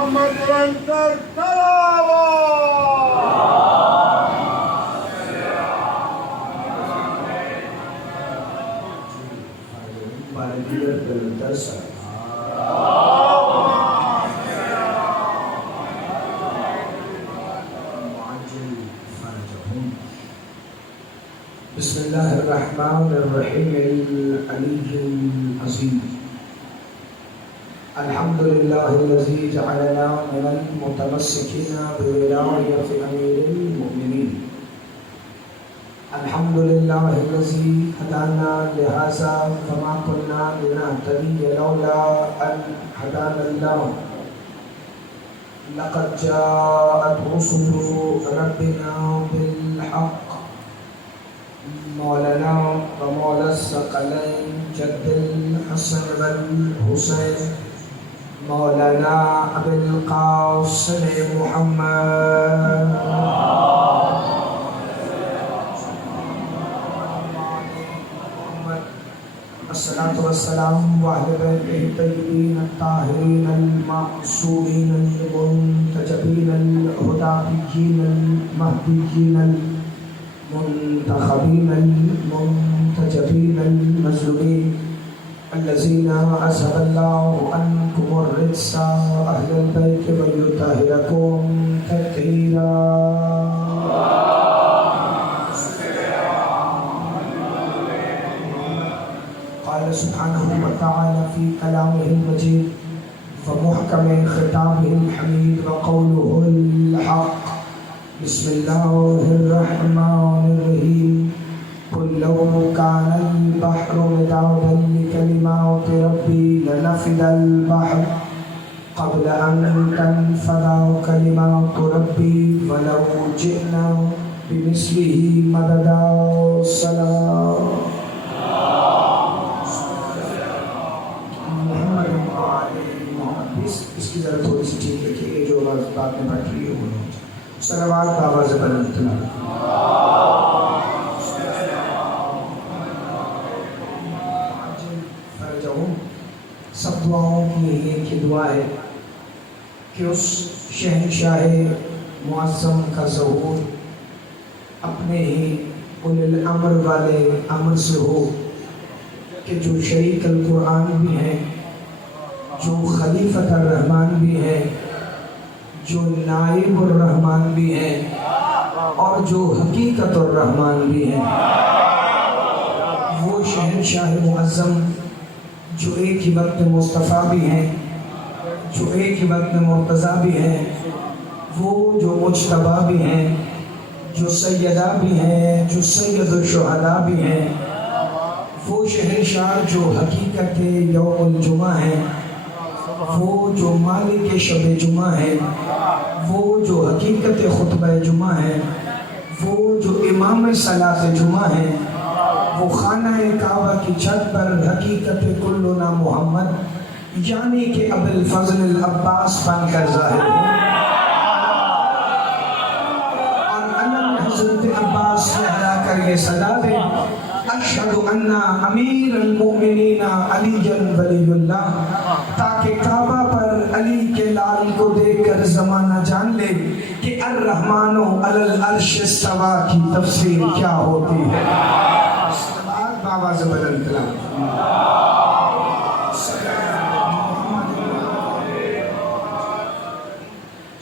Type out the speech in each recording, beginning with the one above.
محمد رنکر تلاوت. بسم الله الرحمن الرحيم العلي العظيم. الحمد لله الذي جعلنا من المتمسكين بولاية أمير المؤمنين. الحمد لله الذي هدانا لهذا فما كنا لنهتدي لولا أن هدانا الله. لقد جاءت رسل ربنا بالحق. مولانا ومولا الثقلين جد الحسن والحسين مولانا ابو القاسم محمد الصلاة والسلام وعلى بيته الطيبين الطاهرين المعصومين المنتجبين الهدابيين المهديين المنتخبين المنتجبين المظلومين الذين أذهب الله عنكم الرجس أهل البيت ويطهركم تطهيرا. قال سبحانه وتعالى في كلامه المجيد ومحكم خطابه الحميد وقوله الحق. بسم الله الرحمن الرحيم. قل لو كان البحر مدادا لكلمات ربي لنفد البحر قبل أن تنفد كلمات ربي ولو جئنا بمثله مددا. السلام محمد محمد. اس کی ذرا تھوڑی سی ٹھیک رکھیے جو بات میں بیٹھ رہی ہے وہ صلوات بآواز بلند تلاوت. سب دعاؤں کی یہ ایک ہی دعا ہے کہ اس شہنشاہ معظم کا ظہور اپنے ہی اولي الامر والے امر سے ہو کہ جو شریک القرآن بھی ہیں، جو خلیفۃ الرحمن بھی ہیں، جو نائب الرحمن بھی ہیں اور جو حقیقت الرحمن بھی ہیں. وہ شہنشاہ معظم جو ایک ہی وقت مصطفیٰ بھی ہیں، جو ایک ہی وقت مرتضیٰ بھی ہیں، وہ جو مجتبیٰ بھی ہیں، جو سیدہ بھی ہیں، جو سید الشہداء بھی ہیں. وہ شہنشاہ جو حقیقت یوم الجمعہ ہیں، وہ جو مالک شب جمعہ ہیں، وہ جو حقیقت خطبہ جمعہ ہیں، وہ جو امام صلاۃ جمعہ ہیں، وہ خانہ کعبہ کی چھت پر حقیقت کلنا محمد یعنی کہ ابو الفضل العباس بن کر ظاہر ہوں. اور علم حضرت عباس میں ادا کر یہ صدا دیں اشہد ان امیر المؤمنین علی ولی اللہ، تاکہ کعبہ پر علی کے لال کو دیکھ کر زمانہ جان لے کہ الرحمن علی العرش استویٰ کی تفسیر کیا ہوتی ہے. آواز بلند تلاوت.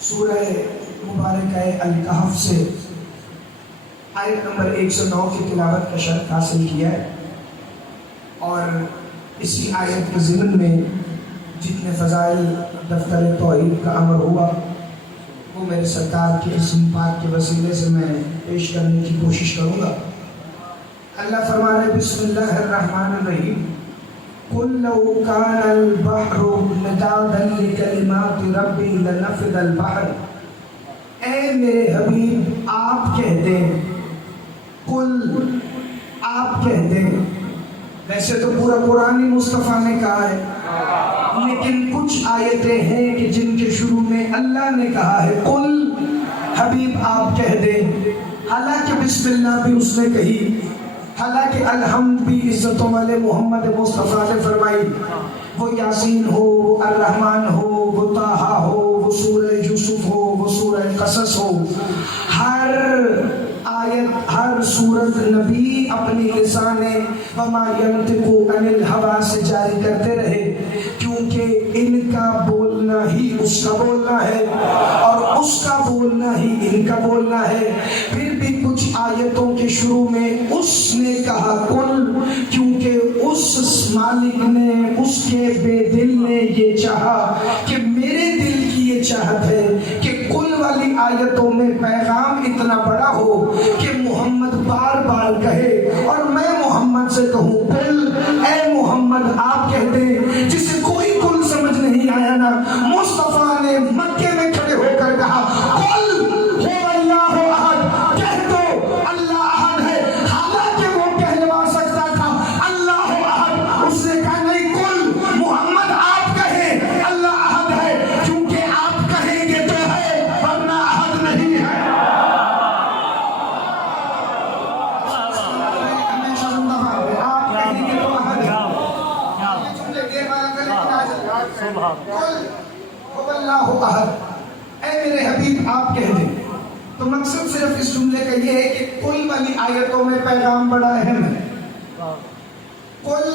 سورہ مبارکہ الکہف سے آیت نمبر 109 کی تلاوت کا شرف حاصل کیا ہے، اور اسی آیت کے ضمن میں جتنے فضائل دفتر توحید کا امر ہوا وہ میرے سرکار کے اسم پاک کے وسیلے سے میں پیش کرنے کی کوشش کروں گا. اللہ فرما رہے بسم اللہ الرحمن الرحیم. قل لو كان البحر مدادا لكلمات ربي لنفد البحر. اے میرے حبیب آپ کہہ دیں، قل آپ کہہ دیں. ویسے تو پورا قرآن مصطفیٰ نے کہا ہے، لیکن کچھ آیتیں ہیں کہ جن کے شروع میں اللہ نے کہا ہے قل، حبیب آپ کہہ دیں. حالانکہ بسم اللہ بھی اس نے کہی، حالانکہ الحمد بھی عزتوں والے محمد مصطفیٰ نے فرمائی. وہ یاسین ہو، وہ الرحمن ہو، وہ طٰہٰ ہو، وہ نبی اپنی لسان وما ینطقو عن الہوا سے جاری کرتے رہے، کیونکہ ان کا بولنا ہی اس کا بولنا ہے اور اس کا بولنا ہی ان کا بولنا ہے۔ پھر بھی کچھ آیتوں کے شروع میں اس نے کہا کل، کیونکہ اس مالک نے، اس کے بے دل نے یہ چاہا کہ میرے دل کی یہ چاہت ہے کہ کل والی آیتوں میں پیغام اتنا بڑا ہو کہ محمد بار بار کہے اور میں محمد سے کہوں کل، اے محمد آپ کہہ دیں۔ جسے کوئی کل سمجھ نہیں آیا نا، مصطفیٰ نے مکے میں کھڑے ہو کر کہا کل هو اللہ احد، کہہ دو اللہ احد ہے، حالانکہ وہ کہلوا سکتا تھا اللہ احد، اس نے کہا نہیں کل محمد آپ کہیں اللہ احد ہے، کیونکہ آپ کہیں گے تو ہے ورنہ احد نہیں ہے۔ ہمیشہ زندہ باد ہے، آپ کہیں گے تو احد ہے۔ یہ جملے دیر والا کر لیکن کل هو اللہ احد، اے میرے حبیب آپ کہہ دیں۔ تو مقصد صرف اس جملے کا یہ ہے کہ کل والی آیتوں میں پیغام بڑا اہم ہے۔ قل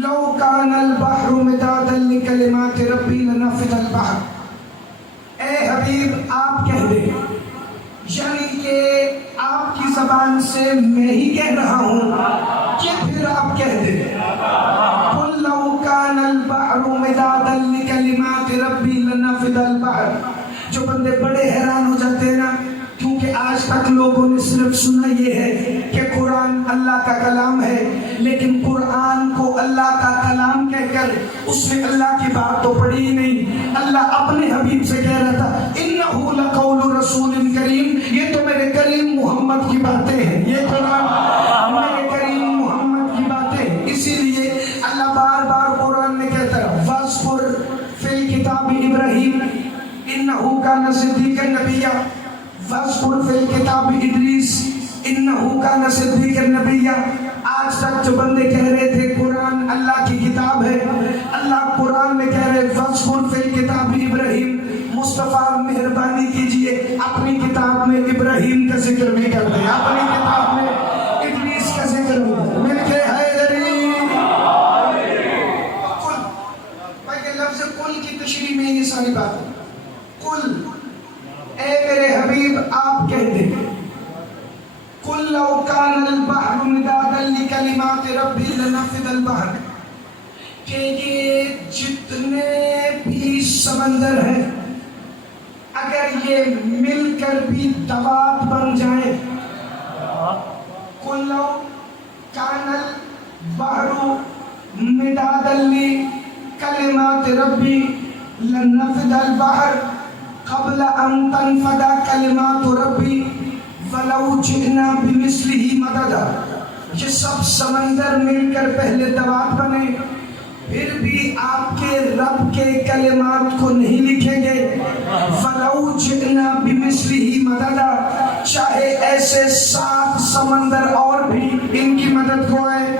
لو کان البحر مدادا لکلمات ربی لنفد البحر، اے حبیب آپ کہہ دیں، یعنی کہ آپ کی زبان سے میں ہی کہہ رہا ہوں کہ پھر آپ کہہ دیں قل لو کان البحر مدادا لکلمات ربی لنفد البحر۔ جو بندے بڑے حیران ہو جاتے ہیں نا، کیونکہ آج تک لوگوں نے صرف سنا یہ ہے کہ قرآن اللہ کا کلام ہے، لیکن قرآن کو اللہ کا کلام کہہ کر اس میں اللہ کی بات تو پڑھی ہی نہیں۔ اللہ اپنے حبیب سے کہہ رہا تھا انہ لقول رسول کریم، یہ تو میرے کریم محمد کی باتیں ہیں، یہ قرآن میرے کریم محمد کی باتیں۔ اسی لیے اللہ بار بار قرآن میں کہتا ہے وَاذْكُرْ فِي الْكِتَابِ إِبْرَاهِيمَ إِنَّهُ كَانَ صِدِّيقًا نَبِيًّا وَاذْكُرْ فِي الْكِتَابِ إِدْرِيسَ إِنَّهُ كَانَ صِدِّيقًا نَبِيًّا۔ آج تک جو بندے کہہ رہے تھے قرآن اللہ کی کتاب ہے، اللہ قرآن میں کہہ رہے وَاذْكُرْ فِي الْكِتَابِ إِبْرَاهِيمَ، مصطفیٰ مہربانی کیجئے اپنی کتاب میں ابراہیم کا ذکر بھی کر دیں، اپنی کتاب میں ادریس کا ذکر بھی کر دیں۔ مل کے حیدری قل، بلکہ لفظ قل کی تشریح میں یہ ساری بات ہے۔ قل، اے میرے حبیب آپ کہہ دیں قل لو کان البحر مدادا لکلمات ربی لنفد البحر، کہ یہ جتنے بھی سمندر ہیں اگر یہ مل کر بھی دوات بن جائیں، قل لو کان البحر مدادا لکلمات ربی لنفد البحر قبل ان تنفد کلمات ربی ولو جئنا بمثلہ مددا۔ یہ سب سمندر مل کر پہلے دوات بنے، پھر بھی آپ کے رب کے کلمات کو نہیں لکھیں گے۔ ولو جئنا بمثلہ مددا، چاہے ایسے 7 سمندر اور بھی ان کی مدد کو آئے۔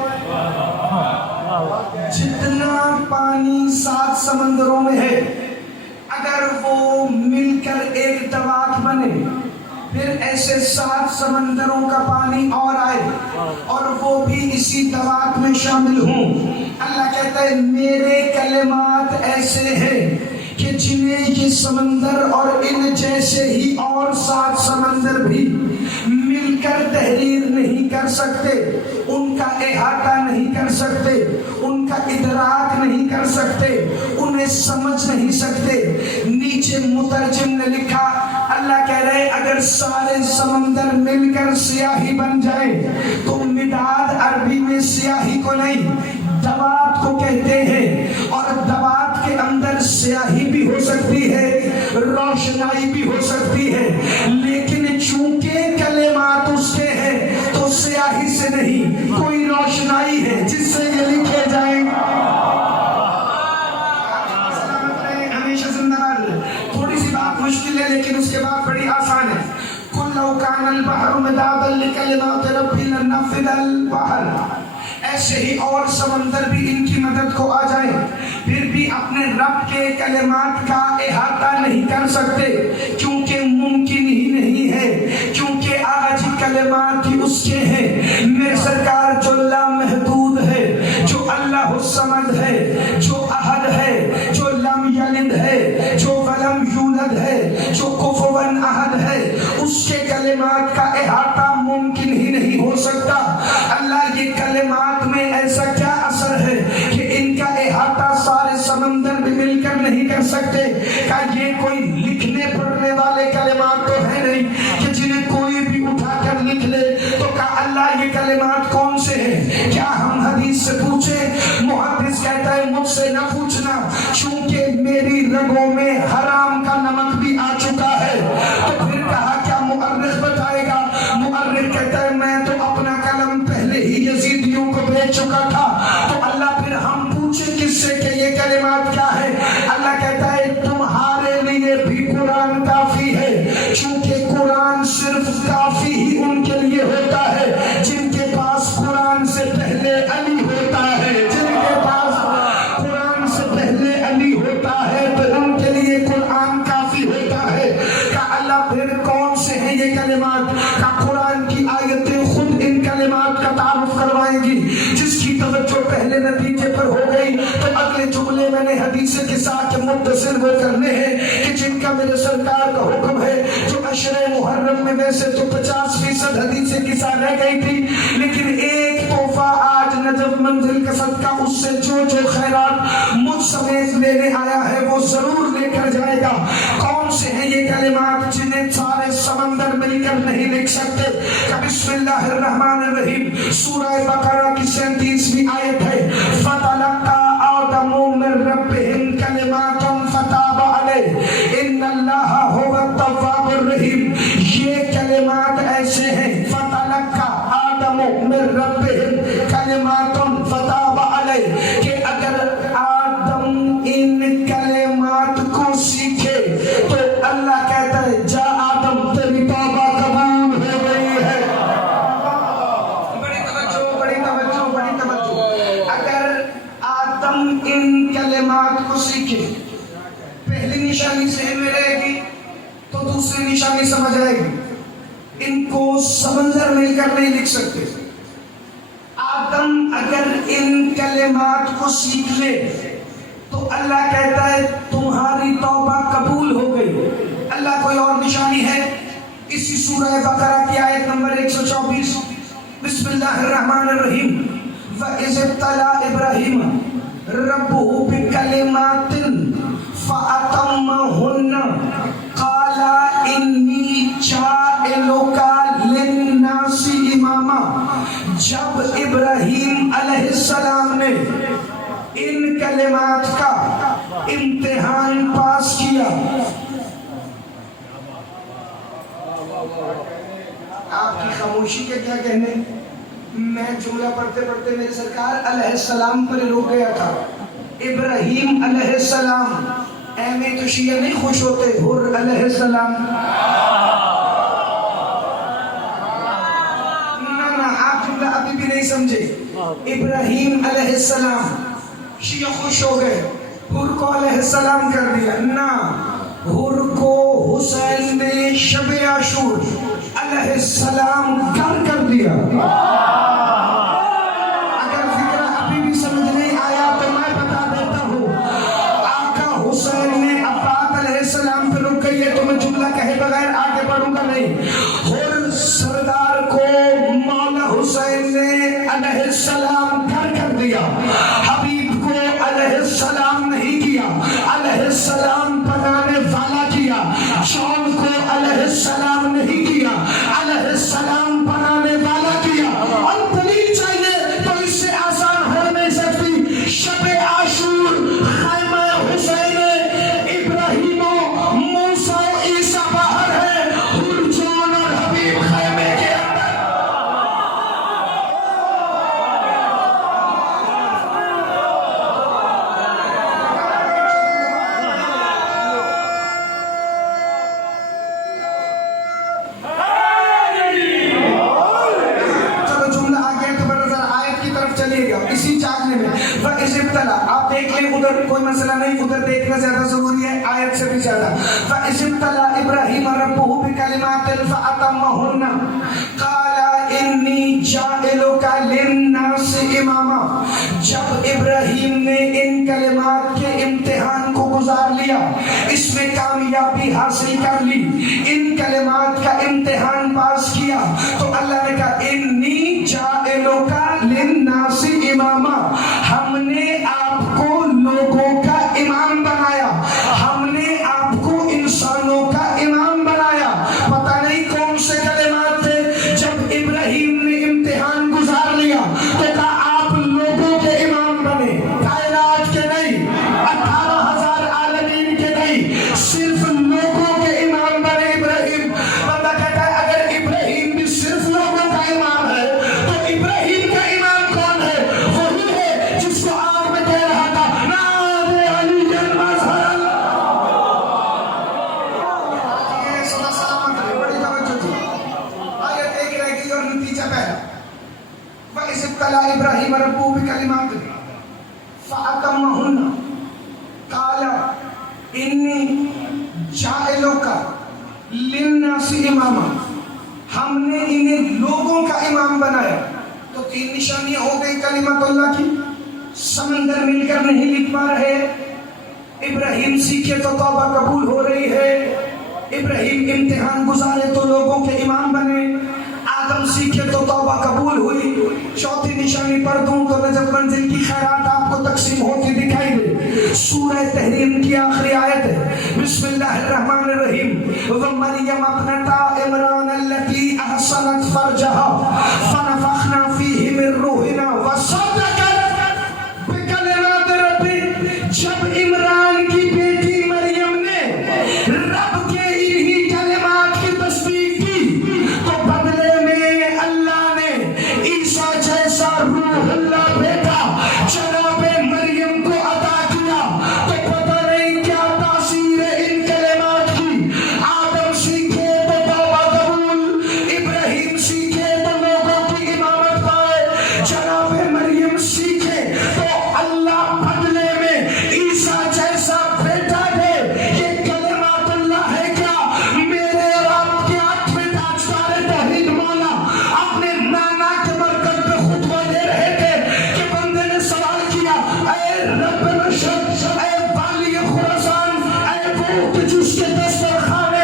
جتنا پانی 7 سمندروں میں ہے اگر وہ مل کر ایک دوات بنے، پھر ایسے 7 سمندروں کا پانی اور آئے اور وہ بھی اسی دوات میں شامل ہوں، اللہ کہتا ہے میرے کلمات ایسے ہیں کہ جنہیں یہ سمندر اور ان جیسے ہی اور 7 سمندر بھی مل کر تحریر نہیں کر سکتے، ان کا احاطہ نہیں کر سکتے، ان کا ادراک نہیں کر سکتے، انہیں سمجھ نہیں سکتے۔ نیچے مترجم نے لکھا، اللہ کہہ رہے اگر سارے سمندر مل کر سیاہی بن جائے تو مداد عربی میں سیاہی کو نہیں دوات کو کہتے ہیں، اور دوات کے اندر سیاہی بھی ہو سکتی ہے، روشنائی بھی ہو سکتی ہے، لیکن چونکہ کلمات اس کے ہیں تو سیاہی سے نہیں، کوئی روشنائی ہے جس سے یہ لکھے جائیں۔ ہمیشہ زندہ باد۔ تھوڑی سی بات مشکل ہے لیکن اس کے بعد بڑی آسان ہے۔ قل لو کان البحر مدادا لکلمات ربی لنفد البحر، ایسے ہی اور سمندر بھی ان کی مدد کو آ جائیں، پھر بھی اپنے رب کے کلمات کا احاطہ نہیں کر سکتے، کیونکہ ممکن ہی نہیں ہے، کیونکہ آج کلمات ہی اس کے ہیں۔ ہے، جو ولم یولد ہے، جو کفوان احد ہے، اس کے کلمات کا احاطہ ممکن ہی نہیں ہو سکتا۔ اللہ یہ کلمات میں ایسا کیا اثر ہے کہ ان کا احاطہ سارے سمندر بھی مل کر نہیں کر سکتے؟ کہ یہ کوئی لکھنے پڑھنے والے کلمات تو ہے نہیں کہ جنہیں کوئی بھی اٹھا کر لکھ لے۔ تو کہا اللہ یہ کلمات کون سے ہیں؟ کیا ہم حدیث سے پوچھیں؟ محدث کہتا ہے مجھ سے نہ پوچھنا، چونکہ میری رگوں میں حرام کا نمک بھی آ چکا ہے۔ تو پھر کہا کیا مؤرخ بتائے گا؟ مؤرخ کہتا ہے میں تو اپنا قلم پہلے ہی یزیدیوں کو بھیج چکا تھا۔ تو اللہ پھر ہم پوچھیں کس سے کہ یہ کلمات کیا ہے؟ اللہ کہتا ہے تمہارے لیے بھی قرآن کافی ہے، چونکہ قرآن صرف کافی ہی ان کے لیے ہوتا ہے جن کے پاس قرآن سے پہلے علی ہوتا ہے، جن کے پاس قرآن سے پہلے علی ہوتا ہے تو ان کے لیے قرآن کافی ہوتا ہے۔ کہ اللہ پھر کون سے ہیں یہ کلمات؟ کہ قرآن کی آیتیں خود ان کلمات کا تعارف کروائیں گی۔ جس کی توجہ پہلے نتیجے پر ہو گئی تو اگلے جملے میں نے حدیث کے ساتھ متصل وہ کرنے ہیں کہ جن کا میرے سرکار کا حکم ہے۔ جو عشرہ محرم میں ویسے تو 50% حدیث قصہ رہ گئی تھی، لیکن ایک تحفہ آج نجف منزل کا صدقہ اس سے جو خیرات مجھ سمیت لینے آیا ہے وہ ضرور لے کر جائے گا۔ کون سے ہیں یہ کلمات جنہیں سارے سمندر مل کر نہیں لکھ سکتے؟ کہ بسم اللہ الرحمن الرحیم سورہ بقرہ کی 37ویں آیت ہے، فَتَلَقَّى آدَمُ مِن رَّبِّهِ كَلِمَاتٌ فَتَابَ عَلَيْهِ إِنَّ اللَّهَ هُوَ التَّوَّابُ الرَّحِيمُ۔ یہ کلمات ایسے ہیں، فَتَلَقَّى آدَمُ مِن رَّبِّهِ كَلِمَاتٌ فَتَابَ عَلَيْهِ کہ اگر آدم ان کلمات کو سیکھے تو اللہ کہتا ہے جا آدم تیری توبہ قبول ہو گئی ہے۔ بڑی توجہ۔ اگر آدم ان کلمات کو سیکھے، پہلی نشانی ذہن میں رہے گی تو دوسری نشانی سمجھ آئے گی۔ ان کو سمندر مل کر نہیں لکھ سکتے۔ آدم اگر ان کلمات کو سیکھ لے تو اللہ کہتا ہے تمہاری توبہ قبول ہو گئی۔ اللہ کوئی اور نشانی ہے؟ اسی سورہ بقرہ کی آیت نمبر 124، بسم اللہ الرحمن الرحیم وَإِذِ ابْتَلَىٰ إِبْرَاهِيمَ رَبُّهُ بِكَلِمَاتٍ فَأَتَمَّهُنَّ قَالَ إِنِّي جَاعِلُكَ لِلنَّاسِ إِمَامًا۔ جب ابراہیم علیہ السلام نے ان کلمات کا امتحان پاس کیا، آپ کی خاموشی کے کیا کہنے؟ میں جملہ پڑھتے پڑھتے میرے سرکار علیہ السلام پر رک گیا تھا۔ ابراہیم علیہ السلام، اے میں تو شیعہ نہیں خوش ہوتے حر علیہ السلام؟ آپ جملہ ابھی بھی نہیں سمجھے۔ ابراہیم علیہ السلام، شیعہ خوش ہو گئے، حر کو علیہ السلام کر دیا۔ نہ، حر کو حسین نے شب عاشور علیہ السلام کر دیا۔ اگر فکرہ ابھی بھی سمجھ نہیں آیا تو میں بتا دیتا ہوں، آقا حسین نے اب بات علیہ السلام پہ رک گئی ہے تو میں جملہ کہے بغیر آگے بڑھوں گا نہیں۔ حر سردار کو مولا حسین نے علیہ السلام کر دیا، حبیب کو علیہ السلام نہیں کیا، علیہ السلام بنانے والا کیا۔ شون کو علیہ السلام نہیں کیا، علیہ السلام بنانے والا کیا۔ اور دلیل چاہیے تو اس سے آسان ہو نہیں سکتی۔ شب عاشور خیمہ حسین ابراہیم و موسیٰ و عیسیٰ باہر ہے، حر جون اور حبیب خیمے کے اندر۔ آپ دیکھ لیں، ادھر کوئی مسئلہ نہیں، ادھر دیکھنا زیادہ ضروری ہے آیت سے بھی زیادہ۔ فَإِذِ ابْتَلَىٰ إِبْرَاهِيمَ رَبُّهُ بِكَلِمَاتٍ فَأَتَمَّهُنَّ قَالَ إِنِّي جَاعِلُكَ لِلنَّاسِ إِمَامًا۔ جب ابراہیم نے ان کلمات کے امتحان کو گزار لیا، اس میں کامیابی حاصل کر لی، ان کلمات کا امتحان پاس کیا، تو اللہ نے کہا انی جاعلک للناس اماما، ہم نے آپ کو لوگوں کا امام بنایا، ہم نے آپ کو انسانوں کا امام بنایا۔ پتہ نہیں کون سے کلمات تھے، جب ابراہیم نے امتحان گزار لیا تو کہا آپ لوگوں کے امام بنے، کائنات کے نہیں، 18,000 عالمین کے نہیں، صرف لوگوں کے امام بنے ابراہیم۔ بندہ کہتا ہے اگر ابراہیم بھی صرف لوگوں کا امام ہے تو ابراہیم کا امام کون ہے؟ وہی ہے جس کو آگ میں کہہ رہا تھا نادے علی المظہر اللہ۔ یہ صدا سلامت ہے، بڑی توجہ تھی۔ آیت ایک رہ گئی اور نتیجہ پہلا، وَإِذِ ابْتَلَىٰ إِبْرَاهِيمَ رَبُّهُ بِكَلِمَاتٍ فَأَتَمَّهُنَّ قَالَ إِنِّي جَاعِلُكَ لِلنَّاسِ إِمَامًا، ہم نے انہیں لوگوں کا امام بنایا۔ تو 3 نشانیاں ہو گئی کلمت اللہ کی۔ سمندر مل کر نہیں لکھ پا رہے، ابراہیم سیکھے تو توبہ قبول ہو رہی ہے، ابراہیم امتحان گزارے تو لوگوں کے امام بنے، آدم سیکھے تو توبہ قبول ہوئی۔ چوتھی نشانی پڑھ دوں تو نجف منزل کی خیرات آپ کو تقسیم ہوتی دکھائی دے۔ سورہ تحریم کی آخری آیت ہے، بسم اللہ الرحمن الرحیم، وَمَرْيَمَ ابْنَتَ عِمْرَانَ الَّتِي أَحْصَنَتْ فَرْجَهَا فَنَفَخْنَا فِيهِ مِن رُّوحِنَا وَصَدَّقَتْ بِكَلِمَاتِ رَبِّهَا۔ جب عمران کی بیٹی مریم نے رب کے انہی کلمات کی تصدیق کی تو بدلے میں اللہ نے عیسیٰ جیسا روح اللہ بیٹا جناب مریم کو عطا کیا۔ تو پتہ نہیں کیا تاثیر ان کلمات کی۔ آدم سیکھے تو توبہ قبول، ابراہیم سیکھے تو لوگوں کی امامت پائے، جناب مریم سیکھے تو اللہ بدلے میں عیسیٰ جیسا بیٹا دے۔ یہ کلمات اللہ ہے کیا؟ میرے اور آپ کے ہاتھ میں تاجدار توحید مولا اپنے نانا کے مرکز پہ خطبہ دے رہے تھے کہ بندے نے سوال کیا، اے رب رشد، اے والی خراسان، اے وہ کہ جس کے دسترخوان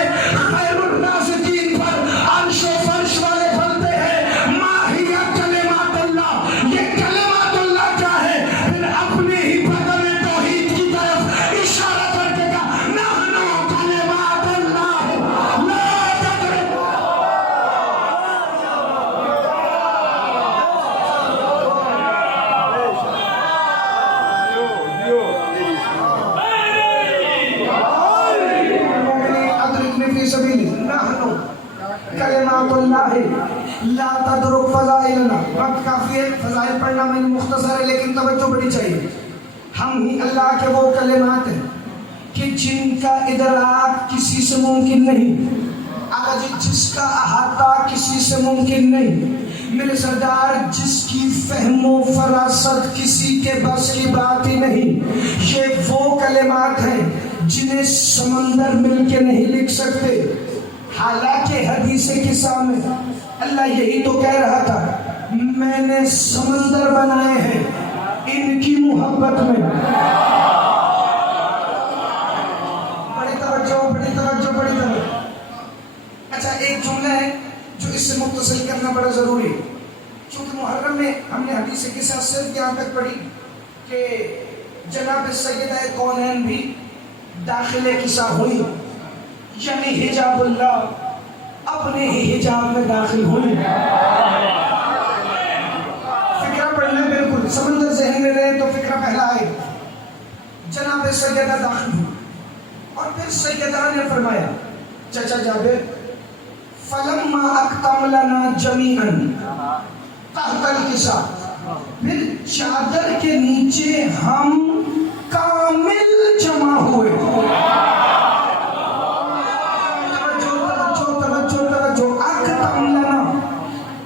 خیر الرازقین پر عرش و فرش والے بنتے ہیں، ما ہی کلمات اللہ، یہ کلمات اللہ کیا ہے؟ پھر اپنے ہی بدن توحید کی طرف اشارہ کر کے کہا نحنو کلمات اللہ لا تدرک۔ ادرکنی فی سبیلی، نحنو کلمات اللہ لا تدرک فضائلنا۔ وقت کافی ہے، فضائل پڑھنا میں نے مختصر ہے لیکن توجہ بڑی چاہیے۔ ہم ہی اللہ کے وہ کلمات ہیں کہ جن کا ادراک کسی سے ممکن نہیں، آقا جی جس کا احاطہ کسی سے ممکن نہیں، میرے سردار جس کی فہم و فراست کسی کے بس کی بات ہی نہیں۔ یہ وہ کلمات ہیں جنہیں سمندر مل کے نہیں لکھ سکتے۔ حالانکہ حدیث قصہ میں اللہ یہی تو کہہ رہا تھا، میں نے سمندر بنائے ہیں ان کی محبت میں۔ بڑی توجہ، بڑی توجہ، بڑی توجہ۔ اچھا ایک جملہ ہے جو اس سے متصل کرنا بڑا ضروری ہے، چونکہ محرم میں ہم نے حدیث قصہ صرف یہاں تک پڑھی کہ جناب سیدہ کونین بھی داخل قصہ ہوئی، یعنی حجاب اللہ اپنے ہی حجاب میں داخل ہوئی۔ فکرہ پڑھنا بالکل سمندر ذہن میں رہے تو فکرہ پہلا آئے، جناب سیدہ داخل ہوئی اور پھر سیدہ نے فرمایا، چچا جابر، فَلَمَّا أَكْتَمْلَنَا جَمِيعًا تحت القصہ، پھر چادر کے نیچے ہم کامل جمع ہوئے۔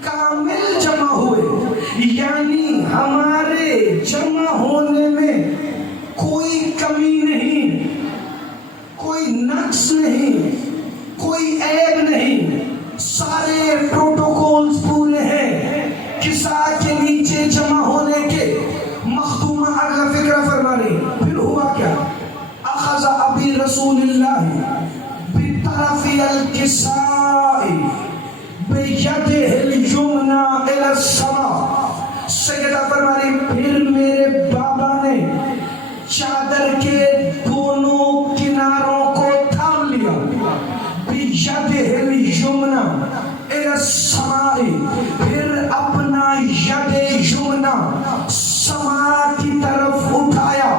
کامل جمع ہوئے یعنی ہمارے جمع ہونے میں کوئی کمی نہیں، کوئی نقص نہیں، کوئی عیب نہیں، سارے پروٹوکولز پورے ہیں قصہ کے نیچے جمع ہونے کے۔ مخدومہ اگلا فکرہ فرما رہی، پھر ہوا کیا؟ اخذ رسول اللہ بطرف الکساء بیدہ الیمنی الی السماء. سیدہ فرمانی پھر میرے بابا نے چادر کے دونوں کناروں کو تھام لیا. بیدہ الیمنی الی السماء، پھر اپنا ید یمنی سما کی طرف اٹھایا.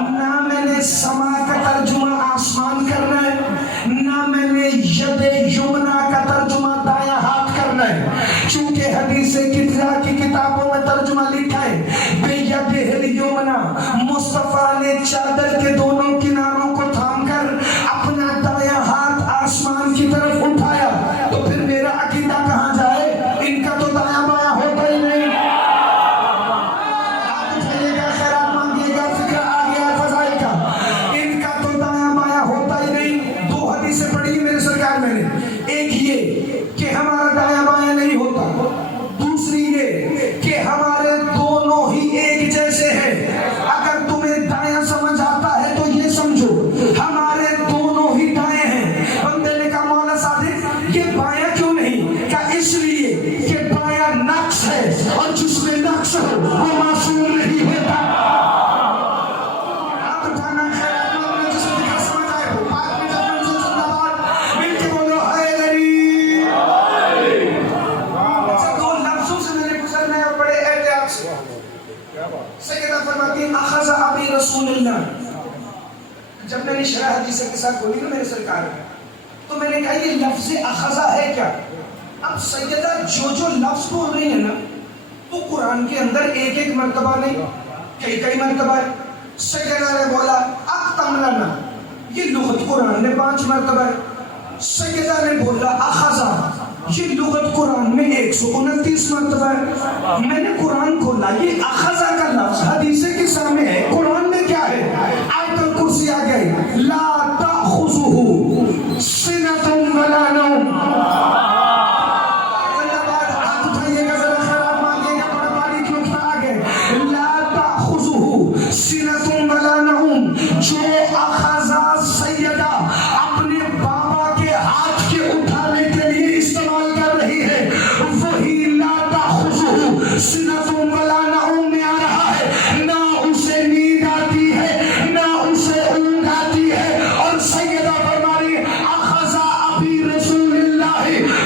نہ میں نے سما کا ترجمہ آسمان کرنا ہے، نہ میں نے ید یمنی کا ترجمہ دایاں ہاتھ کرنا ہے، چونکہ حدیث کتلا کی کتابوں میں ترجمہ لکھا ہے بید الیمنی. مصطفیٰ نے چادر کے دونوں کناروں کو تھام کر اپنا دایاں ہاتھ آسمان کی طرف اٹھایا. تو پھر میرا عقیدہ کہاں جائے؟ ان کا تو دایاں بایاں ہوتا ہی نہیں. آپ اٹھائیے گا، خیرات مانگیے گا، فکر آ گیا فضائل کا. ان کا تو دایاں بایاں ہوتا ہی نہیں. دو حدیثیں پڑھی میرے سرکار میں نے، ایک یہ کہ ہمارا دایاں بایاں نہیں ہوتا، دوسری یہ کہ ہمارے دونوں ہی ایک جیسے ہیں. اگر تمہیں دایاں سمجھ آتا ہے تو یہ سمجھو ہمارے دونوں ہی دائیں ہیں. بندے نے کہا مولا صادق یہ بایاں کیوں نہیں؟ کہا اس لیے کہ بایاں نقص ہے، اور جس میں نقص ہو وہ معصوم نہیں ہوتا. آپ اٹھانا خیرات مانگنا، جس میں دکھا سمجھ آئے ہو. پاک میں جب منظور زندہ باد مل کے بولو حیدری. اچھا، دو لفظوں سے میں نے گزرنا ہے اور بڑے احتیاط سے. سیدہ فرماتی ہیں اخذ ابی رسول اللہ. جب میں نے شرح حدیث کے ساتھ بولی نا میرے سرکار میں، تو میں نے کہا یہ لفظ اخذہ ہے کیا؟ اب سیدہ جو لفظ بول رہی ہے نا، تو قرآن کے اندر ایک ایک مرتبہ نہیں، کئی مرتبہ ہے. سیدہ نے بولا اقتم لنا، یہ لغت قرآن میں 5 مرتبہ ہے. سیدہ نے بولا اخذہ، یہ لغت قرآن میں 129 مرتبہ ہے. میں نے قرآن کھولا، یہ اخذہ کا لفظ حدیث کے سامنے ہے، قرآن میں کیا ہے؟ آیت الکرسی آ گئی، لا تأخذہ سنۃ ولا نوم. ہاتھ اٹھائیے گا ذرا، خیرات مانگیے گا، بڑا باریک نقطہ آ گئے. لا تأخذہ سنۃ ولا نوم. جو اخذہ سیدہ اپنے بابا کے ہاتھ کے اٹھانے کے لیے استعمال کر رہی ہے، وہی لا تأخذہ سنۃ ولا نوم میں آ رہا ہے. نہ اسے نیند آتی ہے، نہ اسے اونگ آتی ہے. اور سیدہ فرمانی اخذ ابی رسول اللہ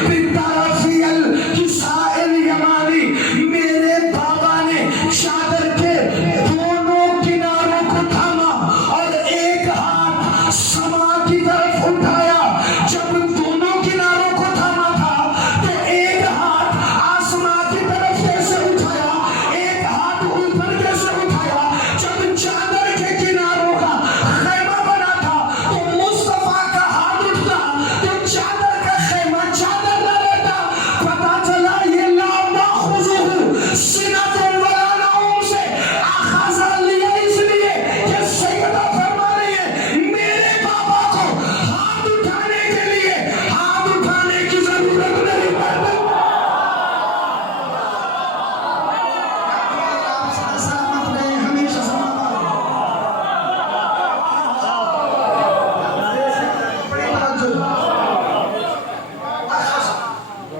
بطرف الکساء الیمانی، میرے بابا نے چادر کے دونوں کناروں کو تھاما اور ایک ہاتھ سما کی طرف اٹھایا. جب دونوں کناروں کو تھاما تھا تو ایک ہاتھ آسمان کی طرف کیسے اٹھایا، ایک ہاتھ اوپر کیسے اٹھایا. جب چادر کے کناروں کا خیمہ بنا تھا تو مصطفیٰ کا ہاتھ اٹھتا تو چادر کا خیمہ چادر نہ لیتا. پتا چلا یہ لا تأخذہ سنۃ ولا نوم سے اخذہ لیا اس لیے کہ سیدہ فرما رہی ہے میرے بابا کو ہاتھ اٹھانے کے لیے ہاتھ اٹھانے کی ضرورت نہیں پڑتی. سلامت رہے ہمیشہ زندہ باد.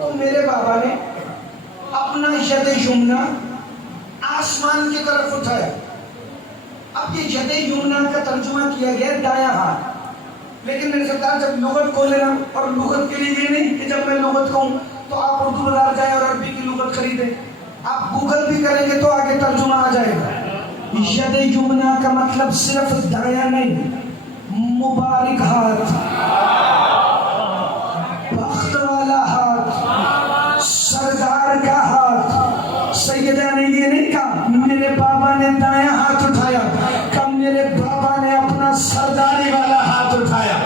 تو میرے بابا نے اپنا ید یمنی آسمان کی طرف اٹھایا. اب یہ ید یمنی کا ترجمہ کیا گیا دایاں ہاتھ، لیکن میرے سرکار جب لغت کھولے نا، اور لغت کے لیے یہ نہیں کہ جب میں لغت کہوں تو آپ اردو بازار جائیں اور عربی کی لغت خریدیں. آپ گوگل بھی کریں گے تو آگے ترجمہ آ جائے گا. ید یمنی کا مطلب صرف دایاں نہیں، مبارک ہاتھ، بخت والا ہاتھ، سردار کا ہاتھ. سیدہ نے یہ نہیں کہا میرے بابا نے دایاں ہاتھ اٹھایا، کہ میرے بابا نے اپنا سرداری والا ہاتھ اٹھایا.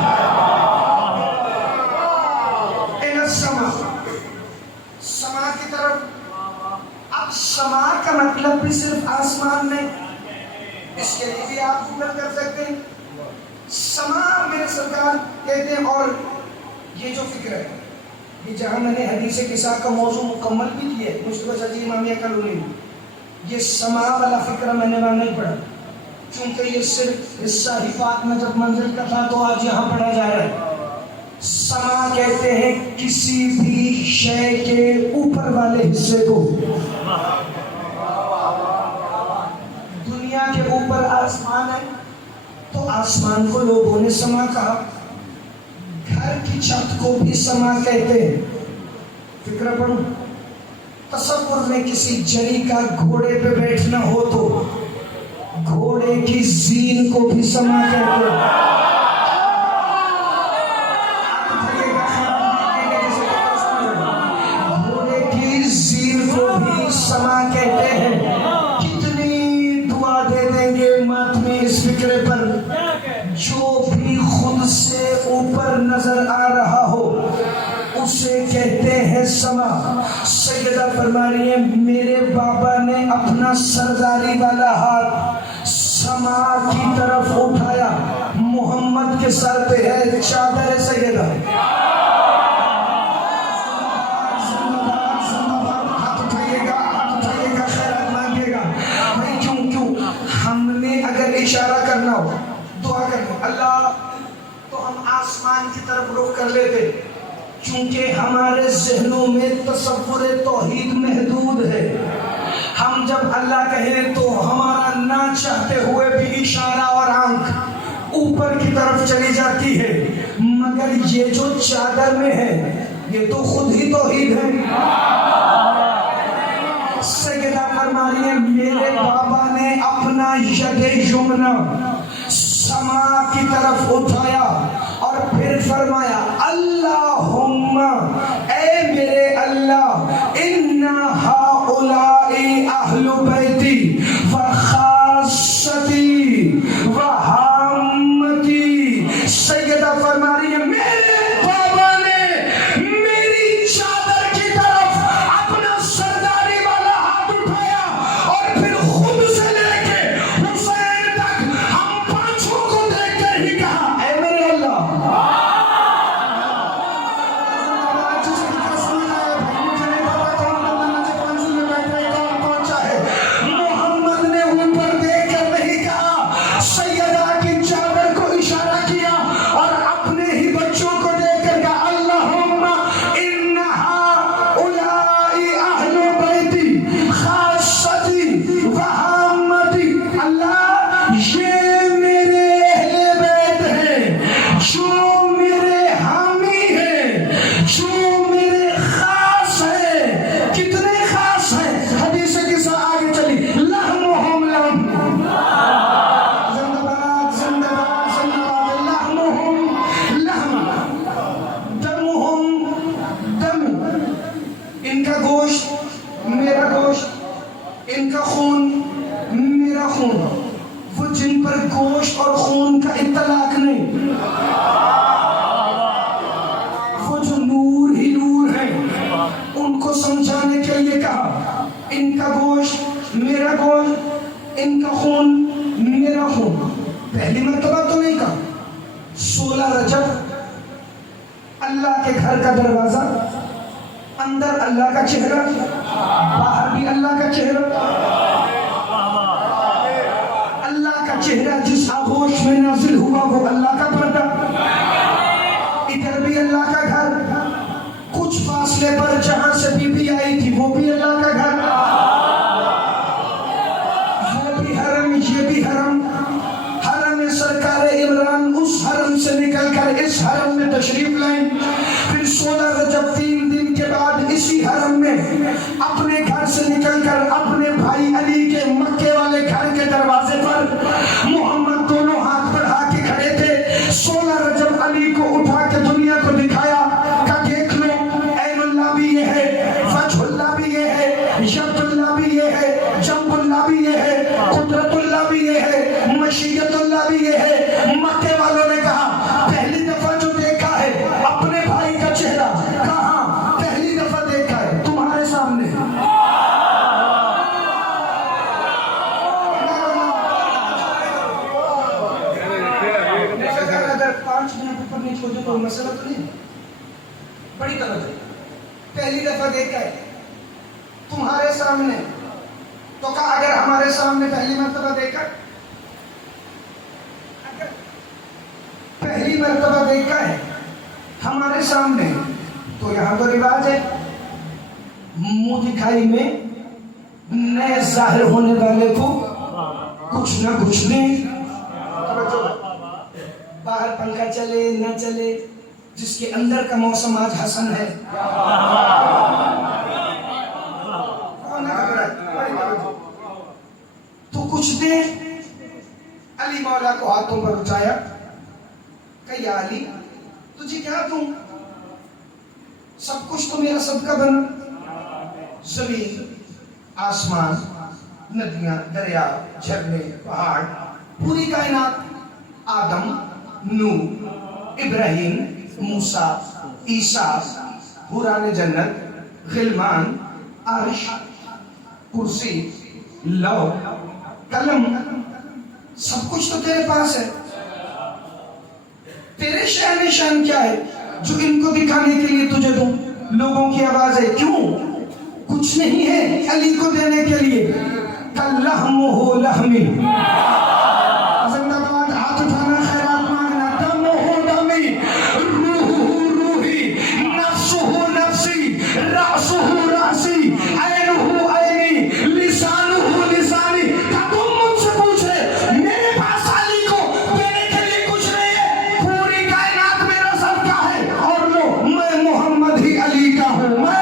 سما کی طرف. اب سما کا مطلب بھی صرف آسمان نہیں، اس کے لیے بھی آپ گوگل کر سکتے ہیں. سما میرے سرکار کہتے ہیں. اور یہ جو فکر ہے، یہ جہاں میں نے حدیث کساء کا موضوع مکمل بھی کیا ہے مصطفیٰ شاہ جی امامیہ کالونی میں، یہ سما والا فکر میں نے وہاں نہیں پڑھا. چونکہ یہ صرف حصہ حفاظت میں جب منزل کا تھا تو آج یہاں پڑھا جا رہا ہے. سما کہتے ہیں کسی بھی شے کے اوپر والے حصے کو. دنیا کے اوپر آسمان ہے تو آسمان کو لوگوں نے سما کہا. گھر کی چھت کو بھی سما کہتے ہیں. فکر پڑھو. تصور میں کسی جری کا گھوڑے پہ بیٹھنا ہو تو گھوڑے کی زین کو بھی سما کہتے ہیں. گھوڑے کی زین کو بھی سما کہتے ہیں. کتنی دعا دے دیں گے ماتمی اس فکرے پر. جو بھی خود سے اوپر نظر آ رہا ہو اسے کہتے ہیں سما. سیدہ فرما رہی ہے میرے بابا نے اپنا سرداری والا ہاتھ سما کی طرف اٹھایا. محمد کے سر پہ ہے چادر سیدہ. ہاتھ اٹھائیے گا خیرات مانگے گا. بھائی کیوں ہم نے اگر اشارہ کرنا ہو دعا کرنا اللہ تو ہم آسمان کی طرف رخ کر لیتے. چونکہ ہمارے ذہنوں میں تصور توحید محدود ہے. ہم جب اللہ کہیں تو ہمارا نہ چاہتے ہوئے بھی اشارہ اور آنکھ اوپر کی طرف چلی جاتی ہے. مگر یہ جو چادر میں ہے یہ تو خود ہی توحید ہے. سیدہ فرما رہی ہے میرے بابا نے اپنا ید یمنا سما کی طرف اٹھایا اور پھر فرمایا اللہم اے میرے اللہ ان ہؤلاء اہل بیتی وخاصتی وحامتی. سیدہ فرما رہی ہے میرے بابا نے میری چادر کی طرف اپنا سرداری والا ہاتھ اٹھایا اور پھر خود سے لے کے حسین تک ہم پانچوں کو دیکھ کر ہی کہا اے میرے اللہ. محمد نے اوپر دیکھ کر نہیں کہا. سیدہ کی چادر کو اشارہ کیا اور اپنے ہی بچوں کو دیکھ کر کہا اللہم ان ہؤلاء اہل بیتی خاصتی وحامتی. اللہ یہ میرے اہل بیت ہیں جو میرے حامی ہیں جو میرے خاص ہیں. کتنے خاص ہیں؟ حدیث قصہ آگے چلی لحمہم لحم زندہ باد لحمہم لحم دمہم دم. ان کا گوشت میرا گوشت ان کا خون میرا خون. وہ جن پر گوشت اور خون کا اطلاق نہیں وہ جو نور ہی نور ہیں ان کو سمجھانے کے لیے کہا ان کا گوشت میرا گوشت ان کا خون میرا خون. پہلی مرتبہ تو نہیں کہا. 16 رجب اللہ کے گھر کا دروازہ اندر اللہ کا چہرہ باہر بھی اللہ کا چہرہ. اللہ کا چہرہ جس آغوش میں نازل ہوا وہ اللہ کا پردہ. ادھر بھی اللہ کا گھر. کچھ فاصلے پر جہاں سے بی بی آئی تھی وہ بھی اللہ کا گھر. وہ بھی حرم یہ بھی حرم. حرم سرکار عمران اس حرم سے نکل کر اس حرم میں تشریف لائیں. پھر 16 رجب 3 دن کے بعد اسی حرم میں اپنے گھر سے نکل کر اپنے بھائی علی کے مکے والے گھر کے دروازے پر محمد دونوں ہاتھ بڑھا کے کھڑے تھے. 16 رجب علی کو اٹھا کے دنیا کو دکھایا کہ دیکھ لو عین اللہ بھی یہ ہے وجہ اللہ بھی یہ ہے ید اللہ بھی یہ ہے جنب اللہ بھی یہ ہے قدرت اللہ بھی یہ ہے مشیت اللہ بھی یہ ہے. مکے والوں نے کہا پہلی دفعہ جو دیکھا ہے اپنے بھائی کا چہرہ. کہاں؟ پہلی دفعہ دیکھا ہے تمہارے سامنے. اگر 5 منٹ اوپر نہیں چھوڑ دے تو مسئلہ تو نہیں. بڑی غلط ہے. پہلی دفعہ دیکھا ہے تمہارے سامنے تو کہا اگر ہمارے سامنے پہلی مرتبہ دیکھا مرتبہ دیکھا ہے ہمارے سامنے، تو یہاں تو رواج ہے منہ دکھائی میں نئے ظاہر ہونے والے کو کچھ نہ کچھ دیں. باہر پنکھا چلے نہ چلے، جس کے اندر کا موسم آج حسن ہے، تو کچھ دے. علی مولا کو ہاتھوں پر اٹھایا کہ یا علی تجھے کیا دوں، سب کچھ تو میرا صدقہ بنا. زمین، آسمان، ندیاں، دریا، جھرنے، پہاڑ، پوری کائنات، آدم، نوح، ابراہیم، موسیٰ، عیسیٰ، حوران جنت، غلمان، عرش، کرسی، لوح، قلم، سب کچھ تو تیرے پاس ہے. تیرے شأن شان کیا ہے جو ان کو دکھانے کے لیے تجھے دوں؟ لوگوں کی آواز ہے کیوں کچھ نہیں ہے علی کو دینے کے لیے. کلحمہ لحمی، زندہ باد، ہاتھ اٹھانا، خیرات مانگنا. دمہ دمی، روحہ روحی، نفسہ نفسی، رأسہ رأسی، عینہ عینی، لسانہ لسانی. کیا تم مجھ سے پوچھ رہے میرے پاس علی کو دینے کے لیے کچھ نہیں ہے؟ پوری کائنات میرا سب کا ہے، اور لو میں محمد ہی علی کا ہوں. میں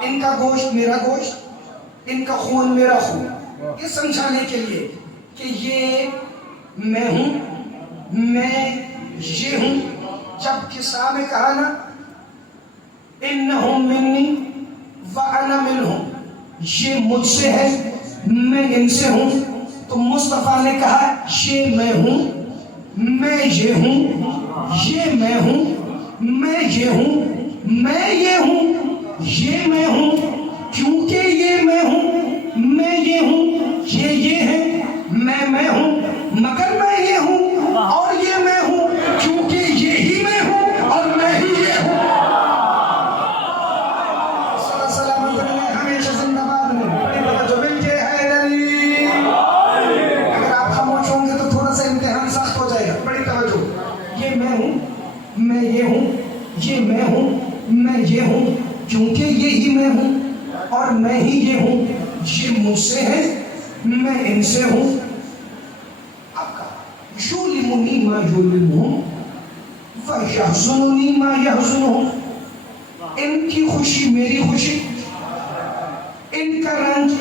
ان کا گوشت میرا گوشت، ان کا خون میرا خون، یہ سمجھانے کے لیے کہ یہ میں ہوں، میں یہ ہوں. جب کسا میں کہا نا انہم منی وانا منہم، یہ مجھ سے ہے میں ان سے ہوں، تو مصطفیٰ نے کہا یہ میں ہوں، میں یہ ہوں، یہ میں ہوں، میں یہ ہوں، میں یہ ہوں، یہ میں ہوں. کیونکہ یہ میں ہوں، میں یہ ہوں، یہ ہے، میں ہوں، مگر میں یہ ہوں اور یہ میں ہوں کیونکہ یہی میں ہوں اور میں ہی یہ ہوں. سلامت رہے ہمیشہ زندہ باد میں. بڑی توجہ مل کے حیدری. اگر آپ خاموش ہوں گے تو تھوڑا سا امتحان سخت ہو جائے گا. بڑی توجہ. یہ میں ہوں، میں یہ ہوں، یہ میں ہوں، میں یہ ہوں کیونکہ یہی میں ہوں اور میں ہی یہ ہوں. یہ مجھ سے ہے، میں ان سے ہوں. اب کہا یُلِمُنِی مَا یُلِمُھم وَیَحْزُنُنِی مَا یَحْزُنُھم. ان کی خوشی میری خوشی، ان کا رنج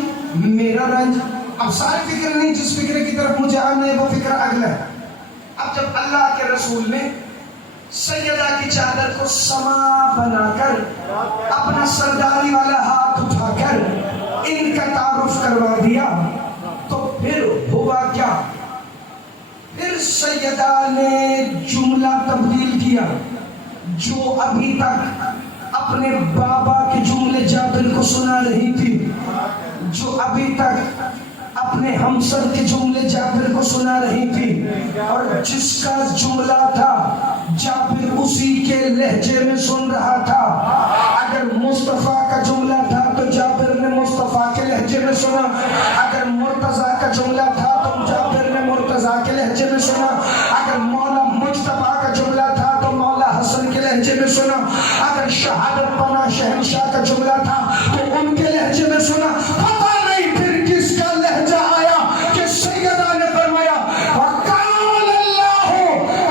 میرا رنج. اب ساری فکر نہیں، جس فکر کی طرف مجھے آنا ہے وہ فکر اگلا ہے. اب جب اللہ کے رسول نے سیدہ کی چادر کو سما بنا کر اپنا سرداری والا ہاتھ اٹھا کر ان کا تعارف کروا دیا، تو پھر ہوا کیا؟ پھر سیدہ نے جملہ تبدیل کیا. جو ابھی تک اپنے بابا کے جملے جابر کو سنا رہی تھی، جو ابھی تک اپنے ہمسر کے جملے جابر کو سنا رہی تھی، اور جس کا جملہ تھا جابر اسی کے لہجے میں سن رہا تھا. اگر مصطفیٰ کا جملہ تھا تو جابر نے مصطفیٰ کے لہجے میں سنا. اگر مرتضیٰ کا جملہ تھا تو جابر نے مرتضیٰ کے لہجے میں سنا. اگر مولا مجتبیٰ کا جملہ تھا تو مولا حسن کے لہجے میں سنا. اگر شہادت پناہ شہنشاہ کا جملہ تھا تو ان کے لہجے میں سنا. پتہ نہیں پھر کس کا لہجہ آیا کہ سیدہ نے فرمایا وَقَالَ اللَّهُ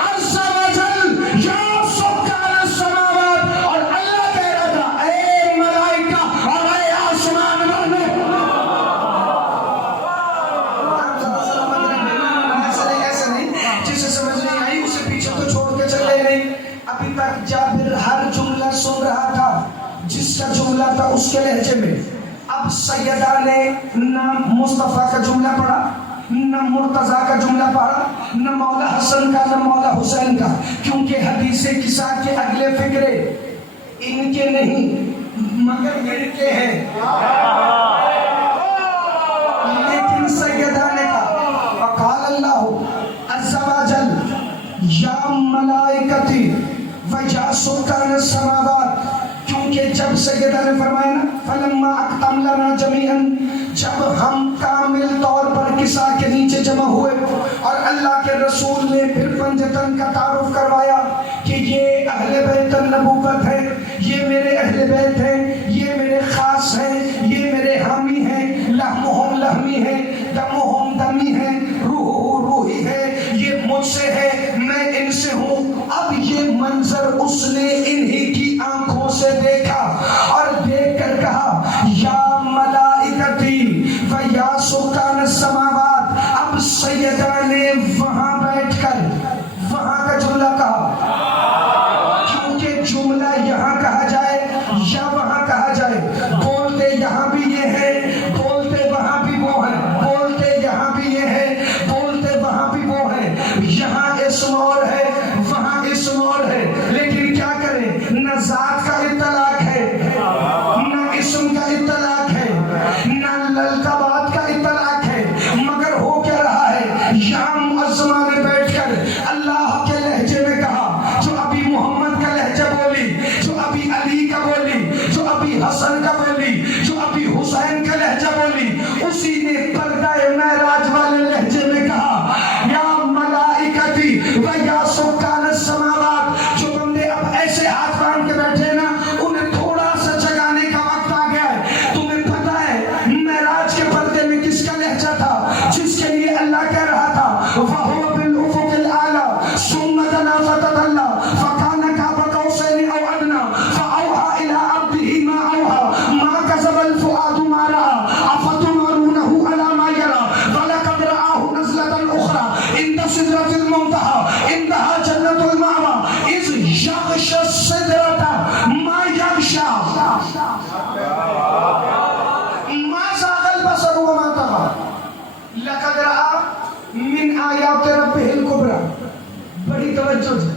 عَزَّ وَجَلَّ يَا سُكَّانَ السَّمَاوَاتِ. اور اللہ کہہ رہا تھا اے ملائکہ اور اے آسمان والوں. ایسا نہیں جسے سمجھ نہیں آئی اسے پیچھے تو چھوڑ کے چلے نہیں. ابھی تک جابر ہر جملہ سن رہا تھا جس کا جملہ تھا اس کے لہجے میں. اب سیدہ نے نہ مصطفیٰ کا جملہ پڑھا، نہ مرتضیٰ کا جملہ پڑھا، نہ مولا حسن کا، نہ مولا حسین کا، کیونکہ حدیث قصہ کے اگلے فکرے ان کے نہیں مگر ان کے ہیں. لیکن سیدہ نے کہا وقال اللہ عز وجل یا ملائکتی ویا سکان السماوات. کیونکہ جب سیدہ نے فرمایا نا فلما اقتم لنا جمیعا، جب ہم کامل طور پر کسا کے نیچے جمع ہوئے اور اللہ کے رسول نے پھر پنجتن کا تعارف کروایا کہ یہ اہل بیت النبوت ہے، یہ میرے اہل بیت ہیں، یہ میرے خاص ہیں، یہ میرے حامی ہیں، لحمہم لحمی ہے، دمہم دمی ہے، روح روحی ہے، یہ مجھ سے ہے، میں ان سے ہوں۔ اب یہ منظر اس نے انہی کی آنکھوں سے دیکھا اور دیکھ کر کہا یا ملائکتی و یا سکان السماوات۔ اب سیدہ نے وہاں بیٹھ کر وہاں کا جملہ کہا، کیونکہ جملہ یہاں کہا جائے یا وہاں کہا جائے، بولتے یہاں بھی یہ ہے، بولتے وہاں بھی وہ ہے، بولتے یہاں بھی یہ ہے، بولتے وہاں بھی وہ ہے، یہاں اسم اور ہے وہاں اسم اور ہے، لیکن کیا کریں، نہ ذات کا اطلاق ہے، نہ اسم کا اطلاق ہے، نہ للتبات کا اطلاق ہے، مگر ہو کیا رہا ہے، یہاں معظمہ نے بیٹھ کر اللہ کے لہجے میں کہا، جو ابھی محمد کا لہجہ بولی، جو ابھی علی کا بولی، جو ابھی حسن کا بولی، جو ابھی حسین کا لہجہ بولی، اسی نے پردہ معراج والے لہجے میں کہا یا ملائکتی و یا سکان السماوات۔ جو بندے اب ایسے ہاتھ باندھ کے بیٹھے نا، انہیں تھوڑا سا جگانے کا وقت آ گیا ہے۔ تمہیں پتا ہے معراج کے پردے میں کس کا لہجہ تھا، جس کے لیے اللہ کہہ رہا تھا وَهُوَ بِالْأُفُقِ الْأَعْلَى ثُمَّ دَنَا فَتَدَلَّىٰ فَكَانَ قَابَ قَوْسَيْنِ أَوْ أَدْنَىٰ فَأَوْحَىٰ إِلَىٰ عَبْدِهِ مَا أَوْحَىٰ مَا كَذَبَ الْفُؤَادُ مَا رَأَىٰ أَفَتُمَارُونَهُ عَلَىٰ مَا يَرَىٰ وَلَقَدْ رَآهُ نَزْلَةً أُخْرَىٰ عِندَ سِدْرَةِ الْمُنتَهَىٰ عِندَهَا جَنَّةُ الْمَأْوَىٰ إِذْ يَغْشَى السِّدْرَةَ مَا يَغْشَىٰ مَا زَاغَ الْبَصَرُ وَمَا طَغَىٰ لَقَدْ رَآ مِنْ آیاتِ رَبِّهِ الْکُبْرىٰ۔ بڑی توجہ ہے،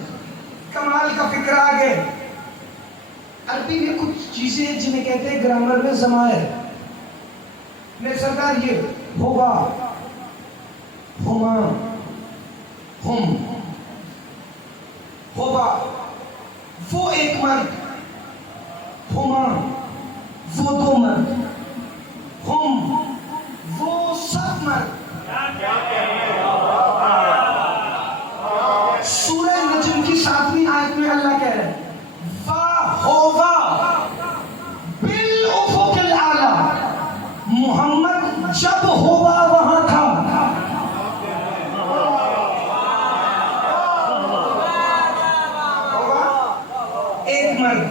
کمال کا فکر آگے۔ عربی میں کچھ چیزیں جنہیں کہتے ہیں گرامر میں ضمائر، میرے سرکار یہ ہوگا، ہما، ہم، ہوگا وہ ایک مرد، ہما وہ دو مرد، ہم وہ سب مرد۔ سورہ نجم کی 7ویں آیت میں اللہ کہہ رہے ہیں وَهُوَ بِالْأُفُقِ الْأَعْلَىٰ۔ محمد جب ہوا وہاں تھا، ایک مرد۔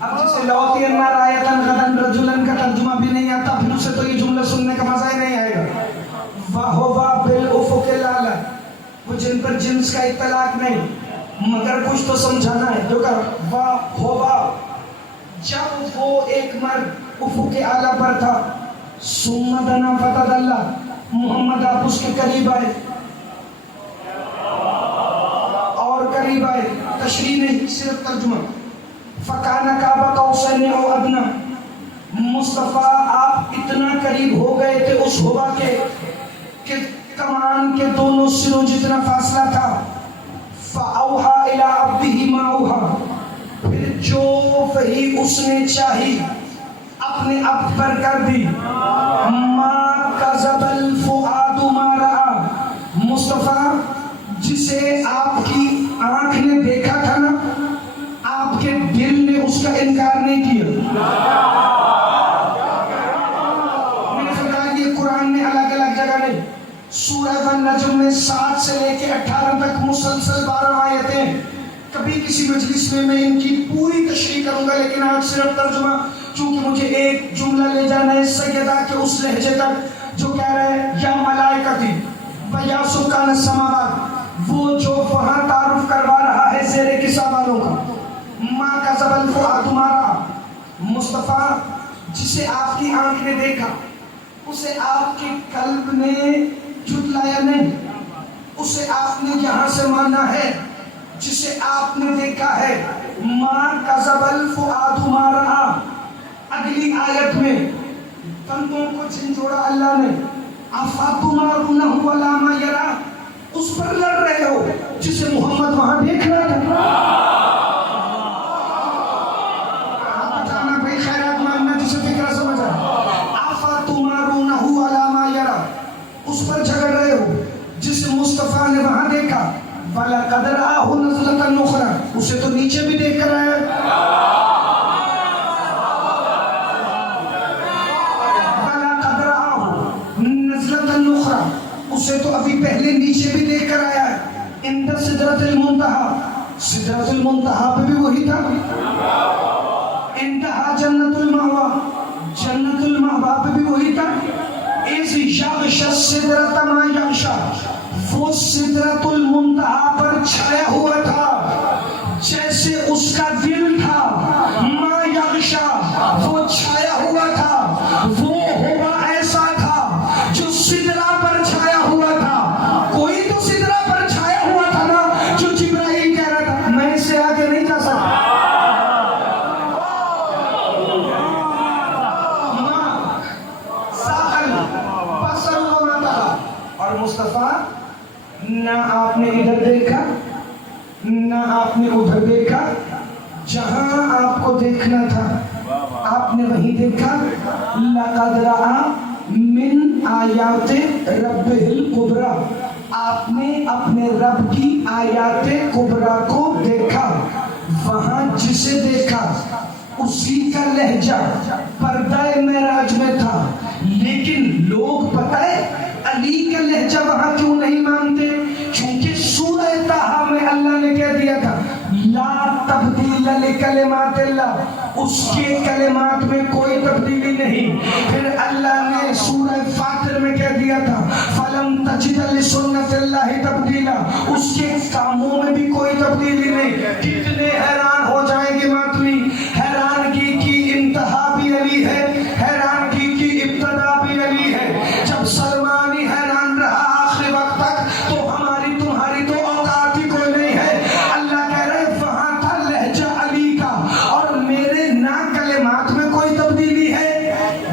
اب جسے لَوْتِيَنَّ رَائِيَةً غَدًا رَجُلًا کا ترجمہ بھی نہیں آتا، پھر اسے تو یہ جملہ سننے کا مزہ ہی نہیں آئے گا۔ وَهُوَ بِالْأُفُقِ الْأَعْلَىٰ، وہ جن پر جنس کا اطلاق نہیں، مگر کچھ تو سمجھانا ہے، جو کر ہوگا جب وہ ایک مرد افق اعلیٰ پر تھا، ثم دنا فتدلی، محمد آپ اس کے قریب آئے اور قریب آئے، تشریح نہیں صرف ترجمہ، فکان قاب قوسین او ادنی، مصطفیٰ آپ اتنا قریب ہو گئے تھے اس ہوا کے کہ کمان کے دونوں سروں جتنا فاصلہ تھا۔ فَأَوْحَىٰ إِلَىٰ عَبْدِهِ مَا أَوْحَىٰ، پھر جو وحی اس نے چاہی اپنے عبد پر کر دی۔ مَا كَذَبَ الْفُؤَادُ مَا رَأَىٰ، مصطفیٰ جسے آپ کی آنکھ نے دیکھا تھا نا، آپ کے دل نے اس کا انکار نہیں کیا۔ میں نے فرمایا یہ قرآن میں الگ الگ جگہ نہیں، سورہ النجم میں 7 سے لے کے 18 تک مسلسل 12 آیتیں، کبھی کسی مجلس میں ان کی پوری تشریح کروں گا، لیکن آج صرف ترجمہ، چونکہ مجھے ایک جملہ لے جانا ہے سیدہ کے اس لہجے تک جو کہہ رہے ہیں یا ملائکتی و یا سکان السماوات، وہ جو وہاں تعارف کروا رہا ہے زیر قصہ والوں کا۔ ما کذب الفؤاد ما رأى، مصطفیٰ جسے آپ کی آنکھ نے دیکھا اسے آپ کے قلب نے جھٹلایا نہیں، اسے آپ نے یہاں سے مانا ہے جسے آپ نے دیکھا ہے۔ ما کذب الفؤاد ما رأى، اگلی آیت میں بندوں کو جھنجھوڑا اللہ نے، افاتمارونہ علی ما یرا، اس پر لڑ رہے ہو جسے محمد وہاں دیکھ رہا تھا۔ بتانا بھائی خیرات مانگنا جسے فکر سمجھا، افاتمارونہ اسے تو ابھی پہلے نیچے بھی دیکھ کر آیا ہے، عند سدرۃ المنتہا، سدرۃ المنتہا پہ بھی وہی تھا، انتہا جنت المأوا، جنت المأوا پہ بھی وہی تھا، اذ یغشی السدرۃ ما یغشی، وہ سدرۃ المنتہا پر چھایا ہوا تھا جیسے اس کا دل تھا، ما یغشی وہ چھایا ہوا تھا، وہ ہوا ایسا تھا جو سدرہ پر چھایا ہوا تھا۔ کوئی تو سدرہ پر چھایا ہوا تھا نا، جو جبرائیل کہہ رہا تھا میں اس سے آگے نہیں جا سکتا۔ اور مصطفیٰ نہ آپ نے ادھر دیکھا نہ آپ نے ادھر دیکھا، جہاں آپ کو دیکھنا تھا آپ نے وہیں دیکھا۔ لقد رأى من آیات ربہ الکبریٰ، آپ نے اپنے رب کی آیات کبریٰ کو دیکھا، وہاں جسے دیکھا اسی کا لہجہ پردہ معراج میں تھا، لیکن لوگ پتہ ہے علی کا لہجہ وہاں کیوں نہیں مانتے؟ کیونکہ سورہ طٰہٰ میں اللہ نے کہہ دیا تھا لا تبدیل لکلمات اللہ، اس کے کلمات میں کوئی تبدیلی نہیں۔ پھر اللہ نے سورہ فاطر میں کہہ دیا تھا فلم تجد لسنت اللہ تبدیلا، اس کے کاموں میں بھی کوئی تبدیلی نہیں۔ کتنے حیران ہو جائیں گے ماتمی، حیرانگی کی انتہا بھی علی ہے، حیرانگی کی ابتدا بھی علی ہے۔ جب سلمانی حیران رہا آخری وقت تک تو ہماری تمہاری تو اوقات ہی کوئی نہیں ہے۔ اللہ کہہ رہے وہاں تھا لہجہ علی کا، اور میرے نہ کلمات میں کوئی تبدیلی ہے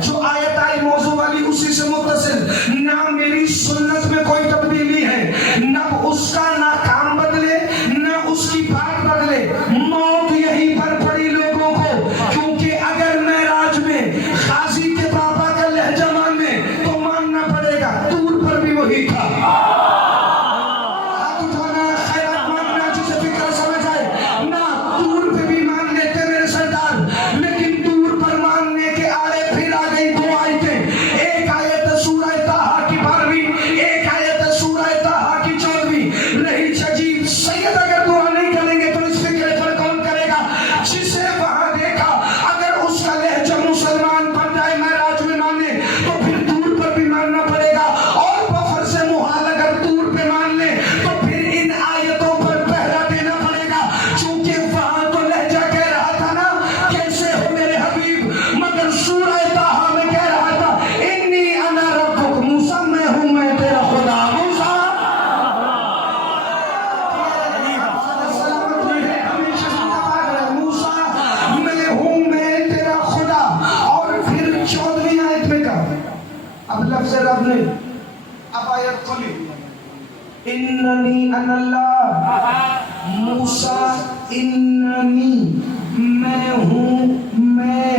جو آیت آئی موضوع والی اسی سے متصل، نہ میری سنت میں کوئی تبدیلی ہے، نہ اس کا نہ کام بدلے نہ اس کی بات بدلے۔ موت یہیں پر پڑی لوگوں کو، کیونکہ اگر معراج میں غازی کے پاپا کا لہجہ ماننے تو ماننا پڑے گا دور پر بھی وہی تھا۔ ہاتھ اٹھانا خیرات مانگنا جسے فکر سمجھ آئے، نہ دور پہ بھی مان لیتے میرے سردار، لیکن دور پر ماننے کے آڑے پھر آ گئی دو آیتیں، ایک آیت سورہ طٰہٰ کی 12ویں، ایک آیت سورہ طٰہٰ کی 14ویں۔ رہی عجیب سید اگر دعا نہیں کریں گے تو اس فکر پر کون کرے گا؟ جسے وہاں دیکھا اگر اس کا لہجہ مسلمان بن جائے معراج میں مانے تو پھر دور پر بھی ماننا پڑے گا، اور بفر سے محال اگر دور پہ مان لے تو پھر ان آیتوں پر پہرا دینا پڑے گا، چونکہ وہاں تو لہجہ کہہ رہا تھا نا کیسے ہو میرے حبیب، مگر سورہ طٰہٰ میں کہہ رہا تھا انی انا ربک، موسیٰ میں ہوں میں تیرا خدا، موسیٰ میں ہوں میں تیرا خدا۔ اور پھر 14ویں آیت میں کہا، اب لفظ رب نے اب آیت کھلی، اننی انا اللہ، موسیٰ اننی میں ہوں میں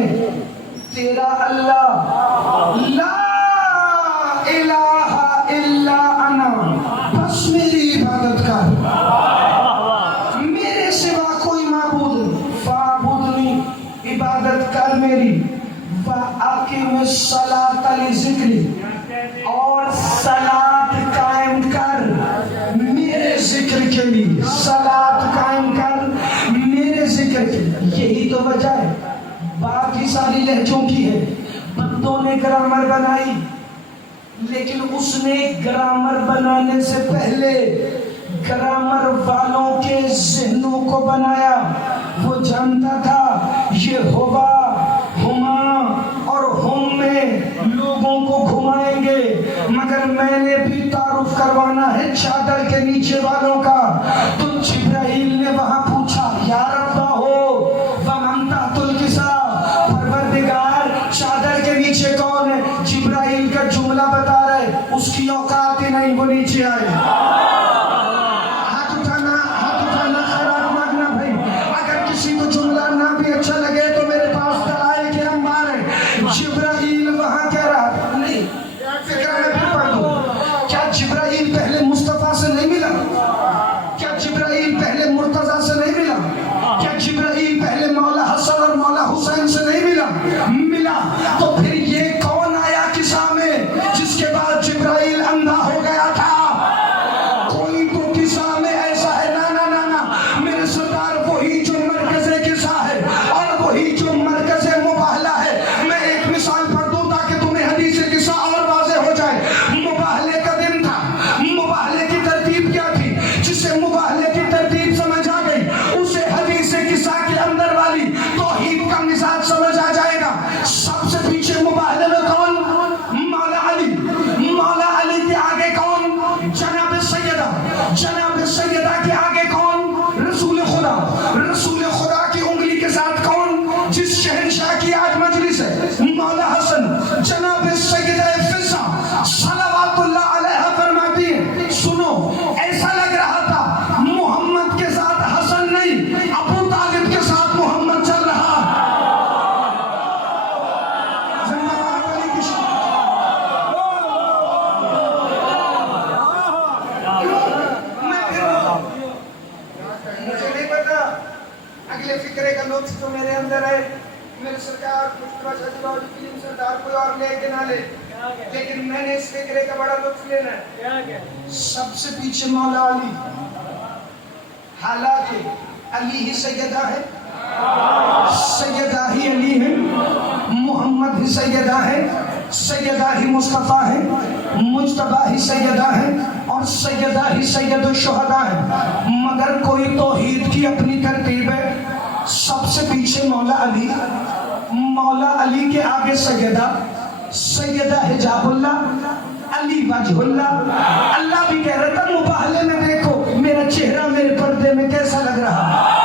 تیرا اللہ، لا الہ الا انا، بس میری عبادت کر، میرے سوا کوئی معبود، فاعبدنی عبادت کر میری، وَأَقِمِ الصَّلَاةَ لِذِكْرِی، اور صلاۃ قائم کر میرے ذکر کے لیے، صلاۃ قائم کر میرے ذکر کے لیے۔ یہی تو وجہ ہے، باقی ساری لہجوں کی ہے، بندوں نے گرامر بنائی، لیکن اس نے گرامر بنانے سے پہلے گرامر والوں کے ذہنوں کو بنایا۔ وہ جانتا تھا یہ ہوا، ہما اور ہم میں لوگوں کو گھمائیں گے، مگر میں نے بھی تعارف کروانا ہے چادر کے نیچے والوں کا۔ تو جبرائیل نے وہاں پوچھا یا رب ہو ومن تحت الکساء، پروردگار چادر کے نیچے کون ہے؟ جبرائیل کا جملہ بتا رہے، اس کی اوقات ہی نہیں وہ نیچے آئے۔ ہاتھ اٹھانا خیرات مانگنا بھائی، اگر کسی کو جملہ نہ بھی اچھا لگے تو میرے پاس دلائل کے انبار ہیں۔ جبرائیل وہاں کہہ رہا نہیں، فکر میں پھر پڑھ دو، کیا جبرائیل پہلے مصطفیٰ سے نہیں ملا؟ کیا جبرائیل پہلے مرتضیٰ سے نہیں ملا؟ کیا جبرائیل پہلے مولا حسن اور مولا حسین سے نہیں ملا؟ تو پھر یہ کون آیا کسا میں جس کے بعد جبرائیل اندھا ہو گیا تھا؟ فلم سردار کوئی اور لے کے نہ لے، لیکن میں نے اس فکرے کا بڑا لطف لینا ہے. سب سے پیچھے مولا علی، حالانکہ علی ہی سیدہ ہے، سیدہ ہی علی ہے، محمد ہی سیدہ ہے، سیدہ ہی مصطفیٰ ہے، مجتبیٰ ہی سیدہ ہے، اور سیدہ ہی سید الشہداء ہے. مگر کوئی توحید کی اپنی ترتیب ہے. سب سے پیچھے مولا علی، مولا علی کے آگے سیدہ، سیدہ حجاب اللہ، علی وجہ اللہ. اللہ بھی کہہ رہا تھا مباہلے میں دیکھو میرا چہرہ میرے پردے میں کیسا لگ رہا ہے.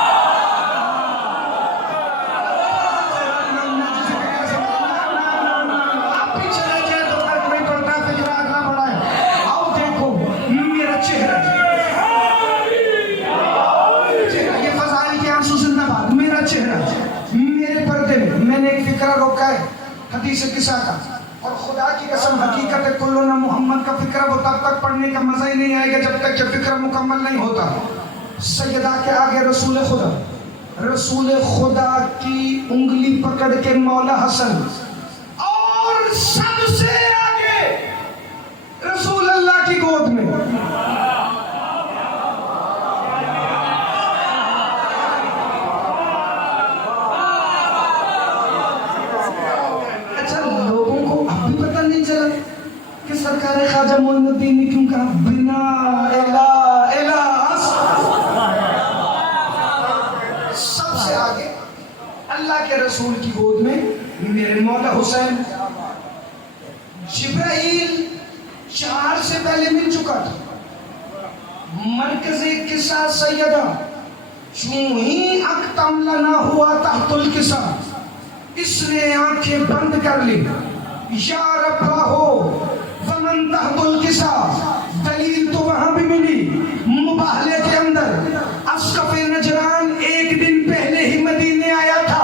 حدیث قصہ کا، اور خدا کی قسم حقیقت ہے کلنا محمد کا فکرہ وہ تب تک پڑھنے کا مزہ ہی نہیں آئے گا جب تک کہ فکرہ مکمل نہیں ہوتا. سیدہ کے آگے رسول خدا، رسول خدا کی انگلی پکڑ کے مولا حسن، اور سب سے آگے رسول اللہ کی گود میں. سرکار خواجہ معین الدین نے کیوں کہا بنا الہ سب سے آگے اللہ کے رسول کی گود میں میرے مولا حسین. جبرائیل 4 سے پہلے مل چکا تھا. مرکزی قصہ سیدہ چوں ہی اکتم لنا ہوا تحت القصہ، اس نے آنکھیں بند کر لی. یا ربا ہو فمن تحت القصہ، دلیل تو وہاں بھی ملی مباہلے کے اندر. اسقف نجران ایک دن پہلے ہی مدینے آیا تھا،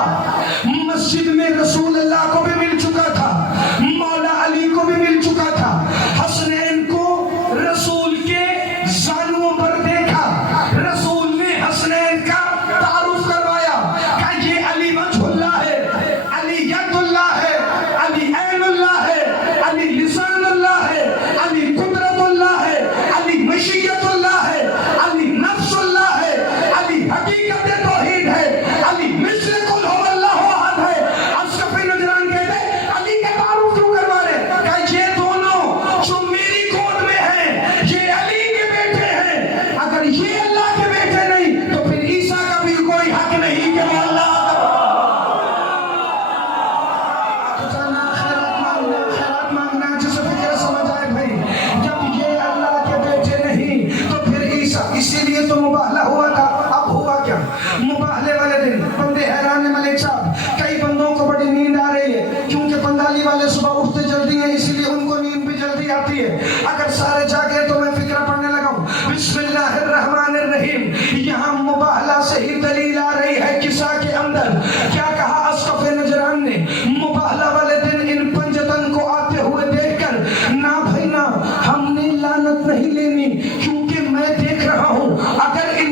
مسجد میں رسول اللہ کو بھی مل چکا تھا، مولا علی کو بھی مل چکا تھا. حسنین کو رسول کے زانوں پر دیکھا، رسول نے حسنین کا تعارف کروایا کہ یہ علی وجہ اللہ ہے، علی ید اللہ ہے، علی عین اللہ ہے، علی لسان اللہ ہے، علی قدرت اللہ ہے، علی مشیت اللہ ہے، علی نفس اللہ ہے، علی حقیقت توحید ہے، علی مثل قل هو اللہ احد ہے. اسقف نجران کہتے ہیں علی کے تعارف کیوں کروا رہے کہ یہ دونوں جو میری گود میں ہیں یہ علی کے بیٹے ہیں. اگر یہ اللہ کے بیٹے نہیں تو پھر عیسیٰ کا بھی کوئی حق نہیں کہ وہ اللہ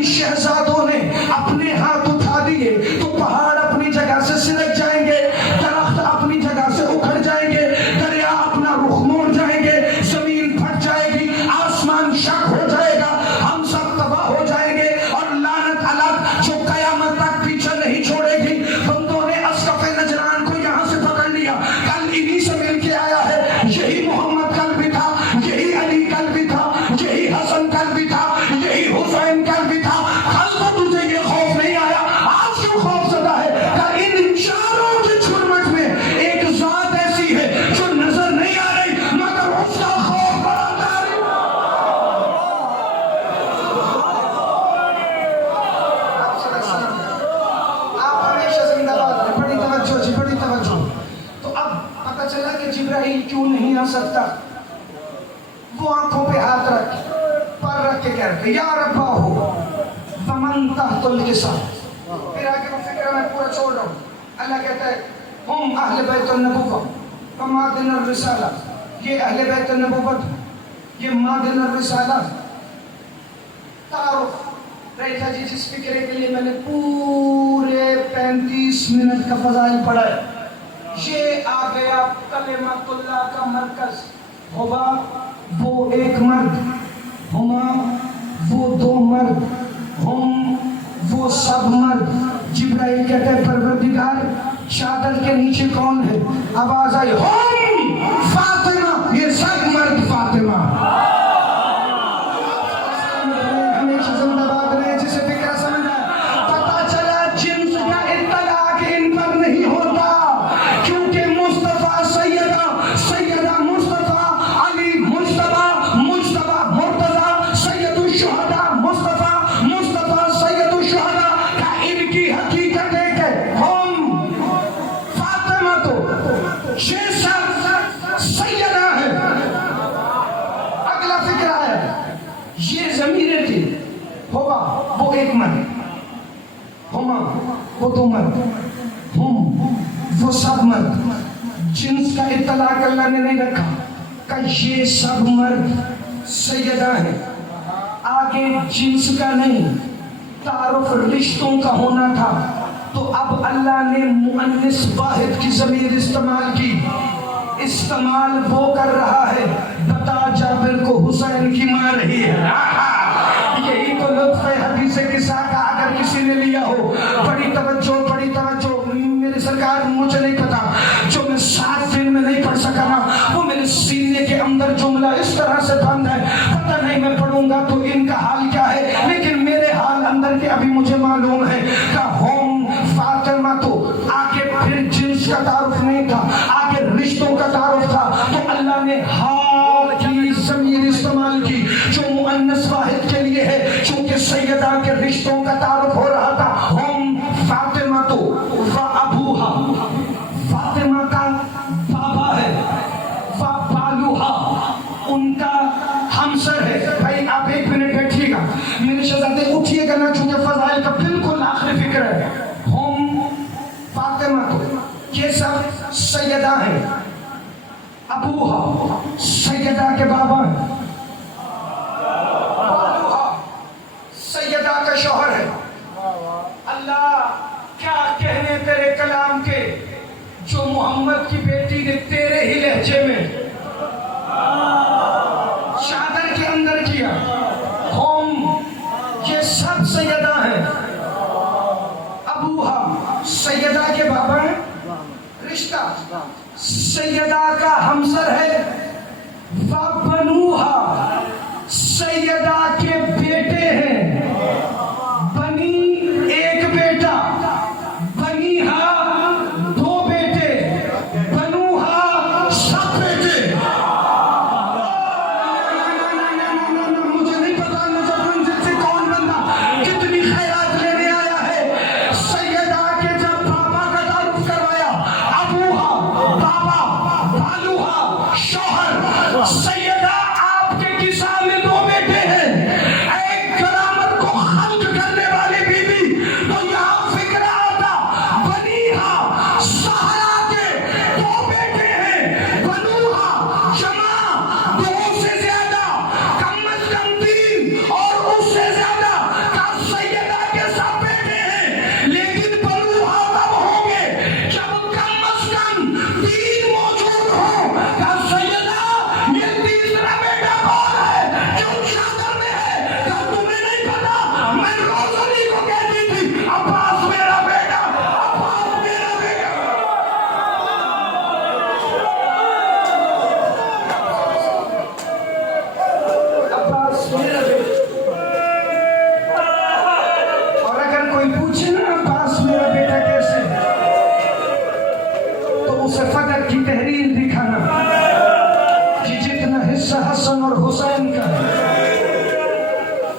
شہزادوں نے اپنے ہاتھ اٹھا دیے تو پہاڑ اپنی جگہ سے سرک جائیں گے، درخت اپنی جگہ سے اکھڑ جائیں گے، دریا اپنا رخ موڑ جائیں گے، زمین پھٹ جائے گی، آسمان شق ہو جائے گا، ہم سب تباہ ہو جائیں گے، اور لعنت الگ جو قیامت تک پیچھے نہیں چھوڑے گی. بندوں نے اسقف نجران کو یہاں سے پکڑ لیا، کل انہی سے مل کے آیا ہے. یہی محمد کل بھی تھا، یہی علی کل بھی تھا، یہی حسن کل بھی تھا، یہی حسین کل بھی تھا. کل تو تجھے یہ خوف نہیں آیا، آج کیوں خوف زدہ ہے؟ کہ ان چاروں کی چھرمٹ میں ایک ذات ایسی ہے جو نظر نہیں آ رہی مگر اس کا خوف بڑا تاری. آپ ہمیشہ زندہ باد ہیں، بڑی توجہ جی، بڑی توجہ. تو اب پتہ چلا کہ جبرائیل کیوں نہیں آ سکتا. وہ آنکھوں پہ ہاتھ رکھ پر رکھ کے کہتے یا ربا ہو فمن تحت القصہ. پھر آگے وہ فکر میں پورا چھوڑ رہا ہوں. اللہ کہتا ہے ہم اہل بیت النبوہ ومادن الرسالہ، یہ اہل بیت النبوت، یہ مادن الرسالہ. تعارف رہی تھا جی جس فکرے کے لیے میں نے پورے 35 منٹ کا فضائل پڑھا ہے. یہ آ گیا کلمۃ اللہ کا مرکز. ہوا وہ ایک مرد، ہما وہ دو مرد، ہم وہ سب مرد. جبرائیل کہتے ہیں پروردگار چادر کے نیچے کون ہے؟ آواز آئی ہم فاطمہ، یہ سب مرد فاطمہ. ہمیشہ زندہ باد رہے جسے فکر سمجھ آئے. پتا چلا جنس کا اطلاق ان پر نہیں ہوتا، کیونکہ مصطفیٰ سیدہ مصطفیٰ علی مجتبیٰ مرتضیٰ سید الشہداء مصطفیٰ سید الشہداء کا ان کی حقیقت ایک ہے. ہم فاطمہ تو چھ سب سیدہ ہے. اگلا فکرہ ہے یہ ضمیریں تھی. ہوا وہ ایک مرد، ہما وہ دو مرد، ہم وہ سب مرد. جنس کا اطلاق اللہ نے نہیں رکھا کہ یہ سب مرد سیدہ ہیں. آگے جنس کا نہیں، تعارف رشتوں کا ہونا تھا، تو اب اللہ نے مؤنث واحد کی ضمیر استعمال کی. استعمال وہ کر رہا ہے بتا جابر کو حسین کی ماں رہی ہے. یہی تو لطف حدیث قصہ کا اگر کسی نے لیا ہو. بڑی توجہ میرے سرکار مجھے نہیں پتا، جو میں 7 دن میں نہیں پڑھ سکا نا، وہ میرے سینے کے اندر جملہ اس طرح سے بند ہے، پتہ نہیں میں پڑھوں گا تو ان کا حال کیا ہے، لیکن میرے حال اندر کے ابھی مجھے معلوم ہے کہ ہم فاطمہ تو آگے پھر جنس کا تعارف نہیں تھا، آگے رشتوں کا تعارف تھا، تو اللہ نے ہاں کی ضمیر استعمال کی جو مؤنث واحد کے لیے ہے، چونکہ سیدہ کے رشتوں کا تعارف ہو رہا تھا. ہم فاطمہ تو ابوہا، فاطمہ کا بابا ہے، بالوہا ان کا ہمسر ہے. بھائی آپ 1 منٹ بیٹھیے گا، میرے شہزادے اٹھیے گا نا، چونکہ فضائل کا بالکل آخری فکر ہے. ہم فاطمہ تو یہ سب سیدہ ہیں. ابوہا سیدہ کے بابا ہیں، بالوہا سیدہ کا شوہر ہے. اللہ کیا کہنے تیرے کلام کے، جو محمد کی بیٹی نے تیرے ہی لہجے میں چادر کے اندر کیا. ہم یہ سب سیدہ ہیں. ابوہا سیدہ کے بابا ہیں، رشتہ سیدہ کا ہمسر ہے. بنوہا سیدہ کے بیٹے ہیں. بنی ایک بیٹا، بنیہا 2 بیٹے، بنوہا سب بیٹے. مجھے نہیں پتا نظر منزل سے کون بندہ کتنی خیرات لینے آیا ہے. سیدہ کے جب بابا کا تعارف کروایا، ابوہا بابا، بالوہا شوہر. سیدہ آپ کے کسا میں 2 بیٹے ہیں. ایک کرامت کو خلق کرنے والی بیوی تو یہاں فکر آتا. بنیہا سہرا کے 2 بیٹے ہیں. بنوہا جمع 2 سے زیادہ، کم از کم 3 اور اس سے زیادہ کا سیدہ کے سب بیٹے ہیں. لیکن بنوہا تب ہوں گے جب کم از کم 3 موجود ہوں. کا سیدہ یہ تیسرا بیٹا کون ہے جو چادر میں ہے؟ کیا تمہیں نہیں پتا؟ میں روزنی کو کہتی تھی عباس میرا بیٹا، عباس میرا بیٹا. عباس میرا بیٹا. اور اگر کوئی پوچھے نا عباس میرا بیٹا کیسے، تو اسے فخر کی تحریر دکھانا کہ جتنا حصہ حسن اور حسین کا ہے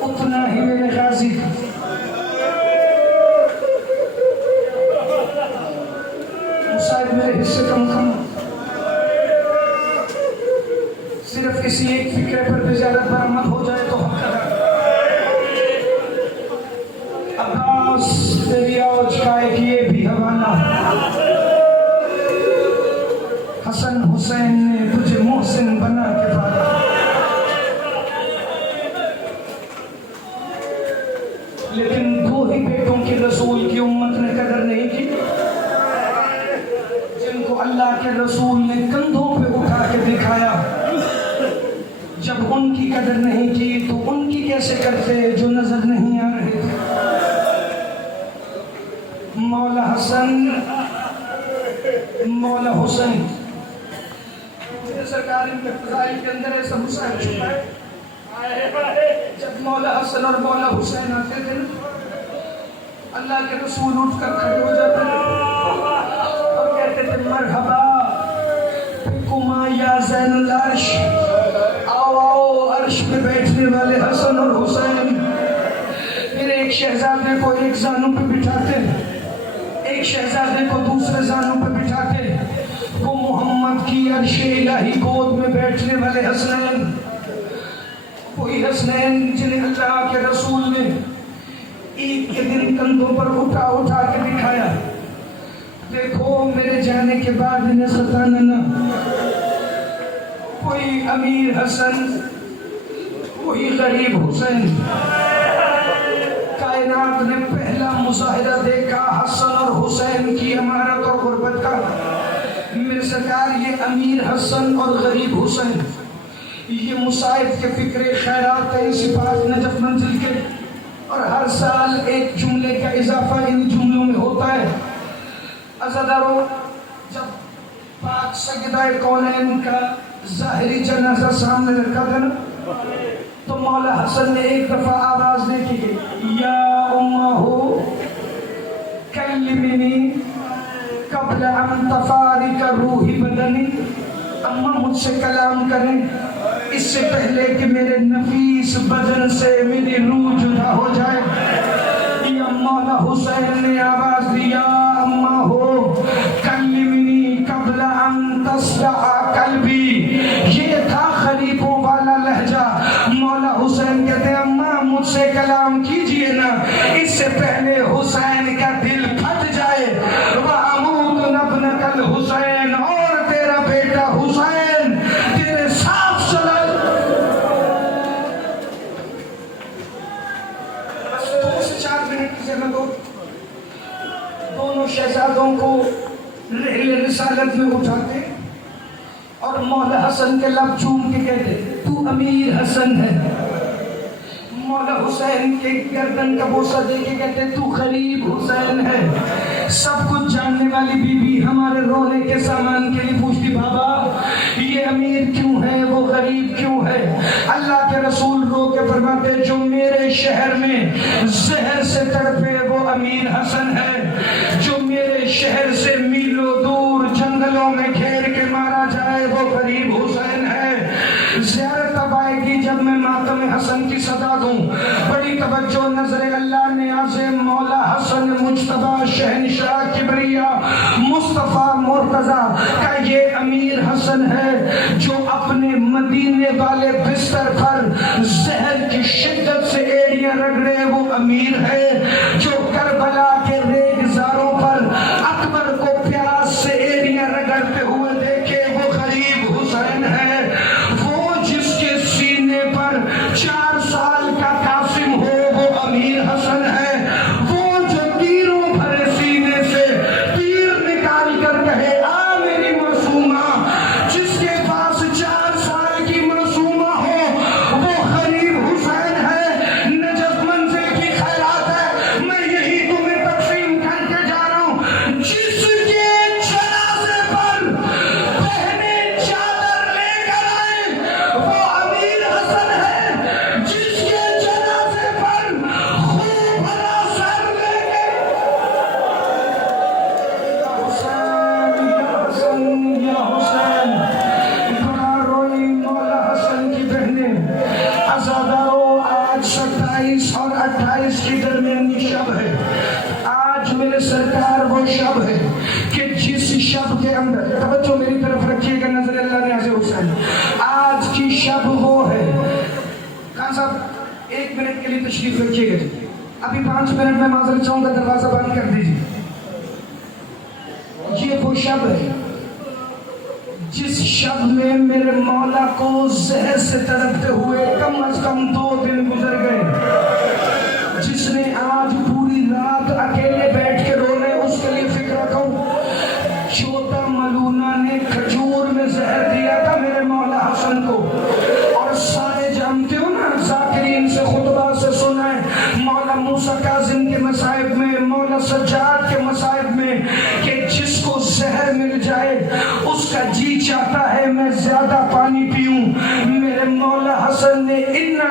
اتنا ہی میرے غازی کا. شاید میرے حصے کم صرف کسی ایک فکرے پر بھی زیادہ برآمد ہو جائے تو حق ہے. عباس تیری اوج کا ایک یہ بھی حوالہ، حسن حسین نے تجھے محسن بنا کے پالا. لیکن 2 ہی بیٹوں کی رسول کی امت نے قدر نہیں کی، جن کو اللہ کرتے جو نظر نہیں آ رہے تھے. مولا حسن، مولا حسین. سرکار ان کے فضائل کے اندر ایسا حسین چھپا ہے. جب مولا حسن اور مولا حسین آتے تھے اللہ کے رسول اٹھ کر کھڑے ہو جاتے تھے اور کہتے تھے مرحبا بکما یا زین العرش. آؤ آؤ عرش پہ بیٹھنے والے حسن اور حسین. پھر ایک شہزادے کو ایک زانوں پہ بٹھاتے، ایک شہزادے کو دوسرے زانوں پہ بٹھاتے. وہ محمد کی عرش الہی گود میں بیٹھنے والے حسنین، وہی حسنین جنہیں اللہ کے رسول نے عید کے دن کندھوں پر اٹھا اٹھا کے بٹھایا. دیکھو میرے جانے کے بعد انہیں ستانا نہ. کوئی امیر حسن، وہی غریب حسین. کائنات نے پہلا مظاہرہ دیکھا حسن اور حسین کی امارت اور غربت کا. میرے سرکار یہ امیر حسن اور غریب حسین یہ مصائب کے فکر خیرات صفات نجف منزل کے، اور ہر سال ایک جملے کا اضافہ ان جملوں میں ہوتا ہے. عزادارو، جب پاک سیدہ کونین کا ظاہری جنازہ سامنے رکھا تھا نا، تو مولا حسن نے ایک دفعہ آواز دے کی یا امہ کلمنی قبل ان تفارق روحی بدنی. اماں مجھ سے کلام کریں اس سے پہلے کہ میرے نفیس بدن سے میری روح جدا ہو جائے. یا مولا حسین نے آواز دیا اماں ہو کلمنی قبل ان تصدع قلبی. یہ تھا غریبوں والا لہجہ. مولا حسین کہتے ہیں اماں مجھ سے کلام کیجئے نا اس سے پہلے حسین کا دل پھٹ جائے. وَأَمُوتُ نَبْنَكَ الْحُسَيْنَ، اور تیرا بیٹا حسین تیرے صاف سلال. بس 2 سے 4 منٹ کی جگہ دو. دونوں شہزادوں کو رحل رسالت میں اٹھاتے اور مولا حسن کے لب چوم کے کہتے تو امیر حسن ہے. مولا حسین کے گردن کا بوسہ دے کے کہتے تو غریب حسین ہے. سب کچھ جاننے والی بی بی ہمارے رونے کے سامان کے لیے پوچھتی بابا یہ امیر کیوں ہے وہ غریب کیوں ہے. اللہ کے رسول رو کے فرماتے جو میرے شہر میں زہر سے تڑپے وہ امیر حسن ہے. جو میرے شہر سے میلوں دور جنگلوں میں گھیر کے مارا جائے وہ غریب حسین ہے. زیارت اب آئے گی جب میں ماتم حسن کی صدا دوں. بڑی توجہ نظر اللہ نیاز مولا حسن مجتبی شہنشاہ کبریا مصطفیٰ مرتضی کا یہ امیر حسن ہے جو اپنے مدینے والے بستر پر زہر کی شدت سے ایڑیاں رگڑے وہ امیر ہے. جو کربلا کے ریگزاروں پر اکبر کو پیاس سے ایڑیاں رگڑتے ہوئے دیکھے وہ غریب حسین ہے. وہ جس کے سینے پر 4 سال کا قاسم ہو وہ امیر حسن ہے. وہ جو تیروں بھرے سینے سے تیر نکال کر کہے آ میری معصومہ، جس کے پاس 4 سال کی معصومہ ہو وہ غریب حسین ہے. نجف منزل کی خیرات ہے میں یہی تمہیں تقسیم کر کے جا رہا ہوں. جس کے جنازے پر بہنیں چادر لے کر آئے وہ امیر حسن ہے. جس کے جنازے پر خوب بھرا سر لے کے حسین یا حسن یا حسین بڑا روئی مولا حسن کی بہنیں. عزادارو آج 27 اور 28 کی درمیانی شب ہے. آج میرے سرکار وہ شب ہے کہ جس شب کے اندر توجہ میری طرف رکھیے گا نظر اللہ نیاز حسین. آج کی شب وہ ہے. خان صاحب 1 منٹ کے لیے تشریف رکھیے گا. ابھی 5 منٹ میں معذرت چاہوں گا دروازہ بند کر دیجیے. یہ وہ شب ہے جس شب میں میرے مولا کو زہر سے تڑپتے ہوئے کم از کم 2 دن گزر گئے. جس نے آج پوری رات اکیلے بیٹھ کے رونے اس کے لیے فکر رکھوں. چوتا ملونہ نے کھجور میں زہر دیا تھا میرے مولا حسن کو. اور سارے جانتے ہو نا ذاکرین سے خطبہ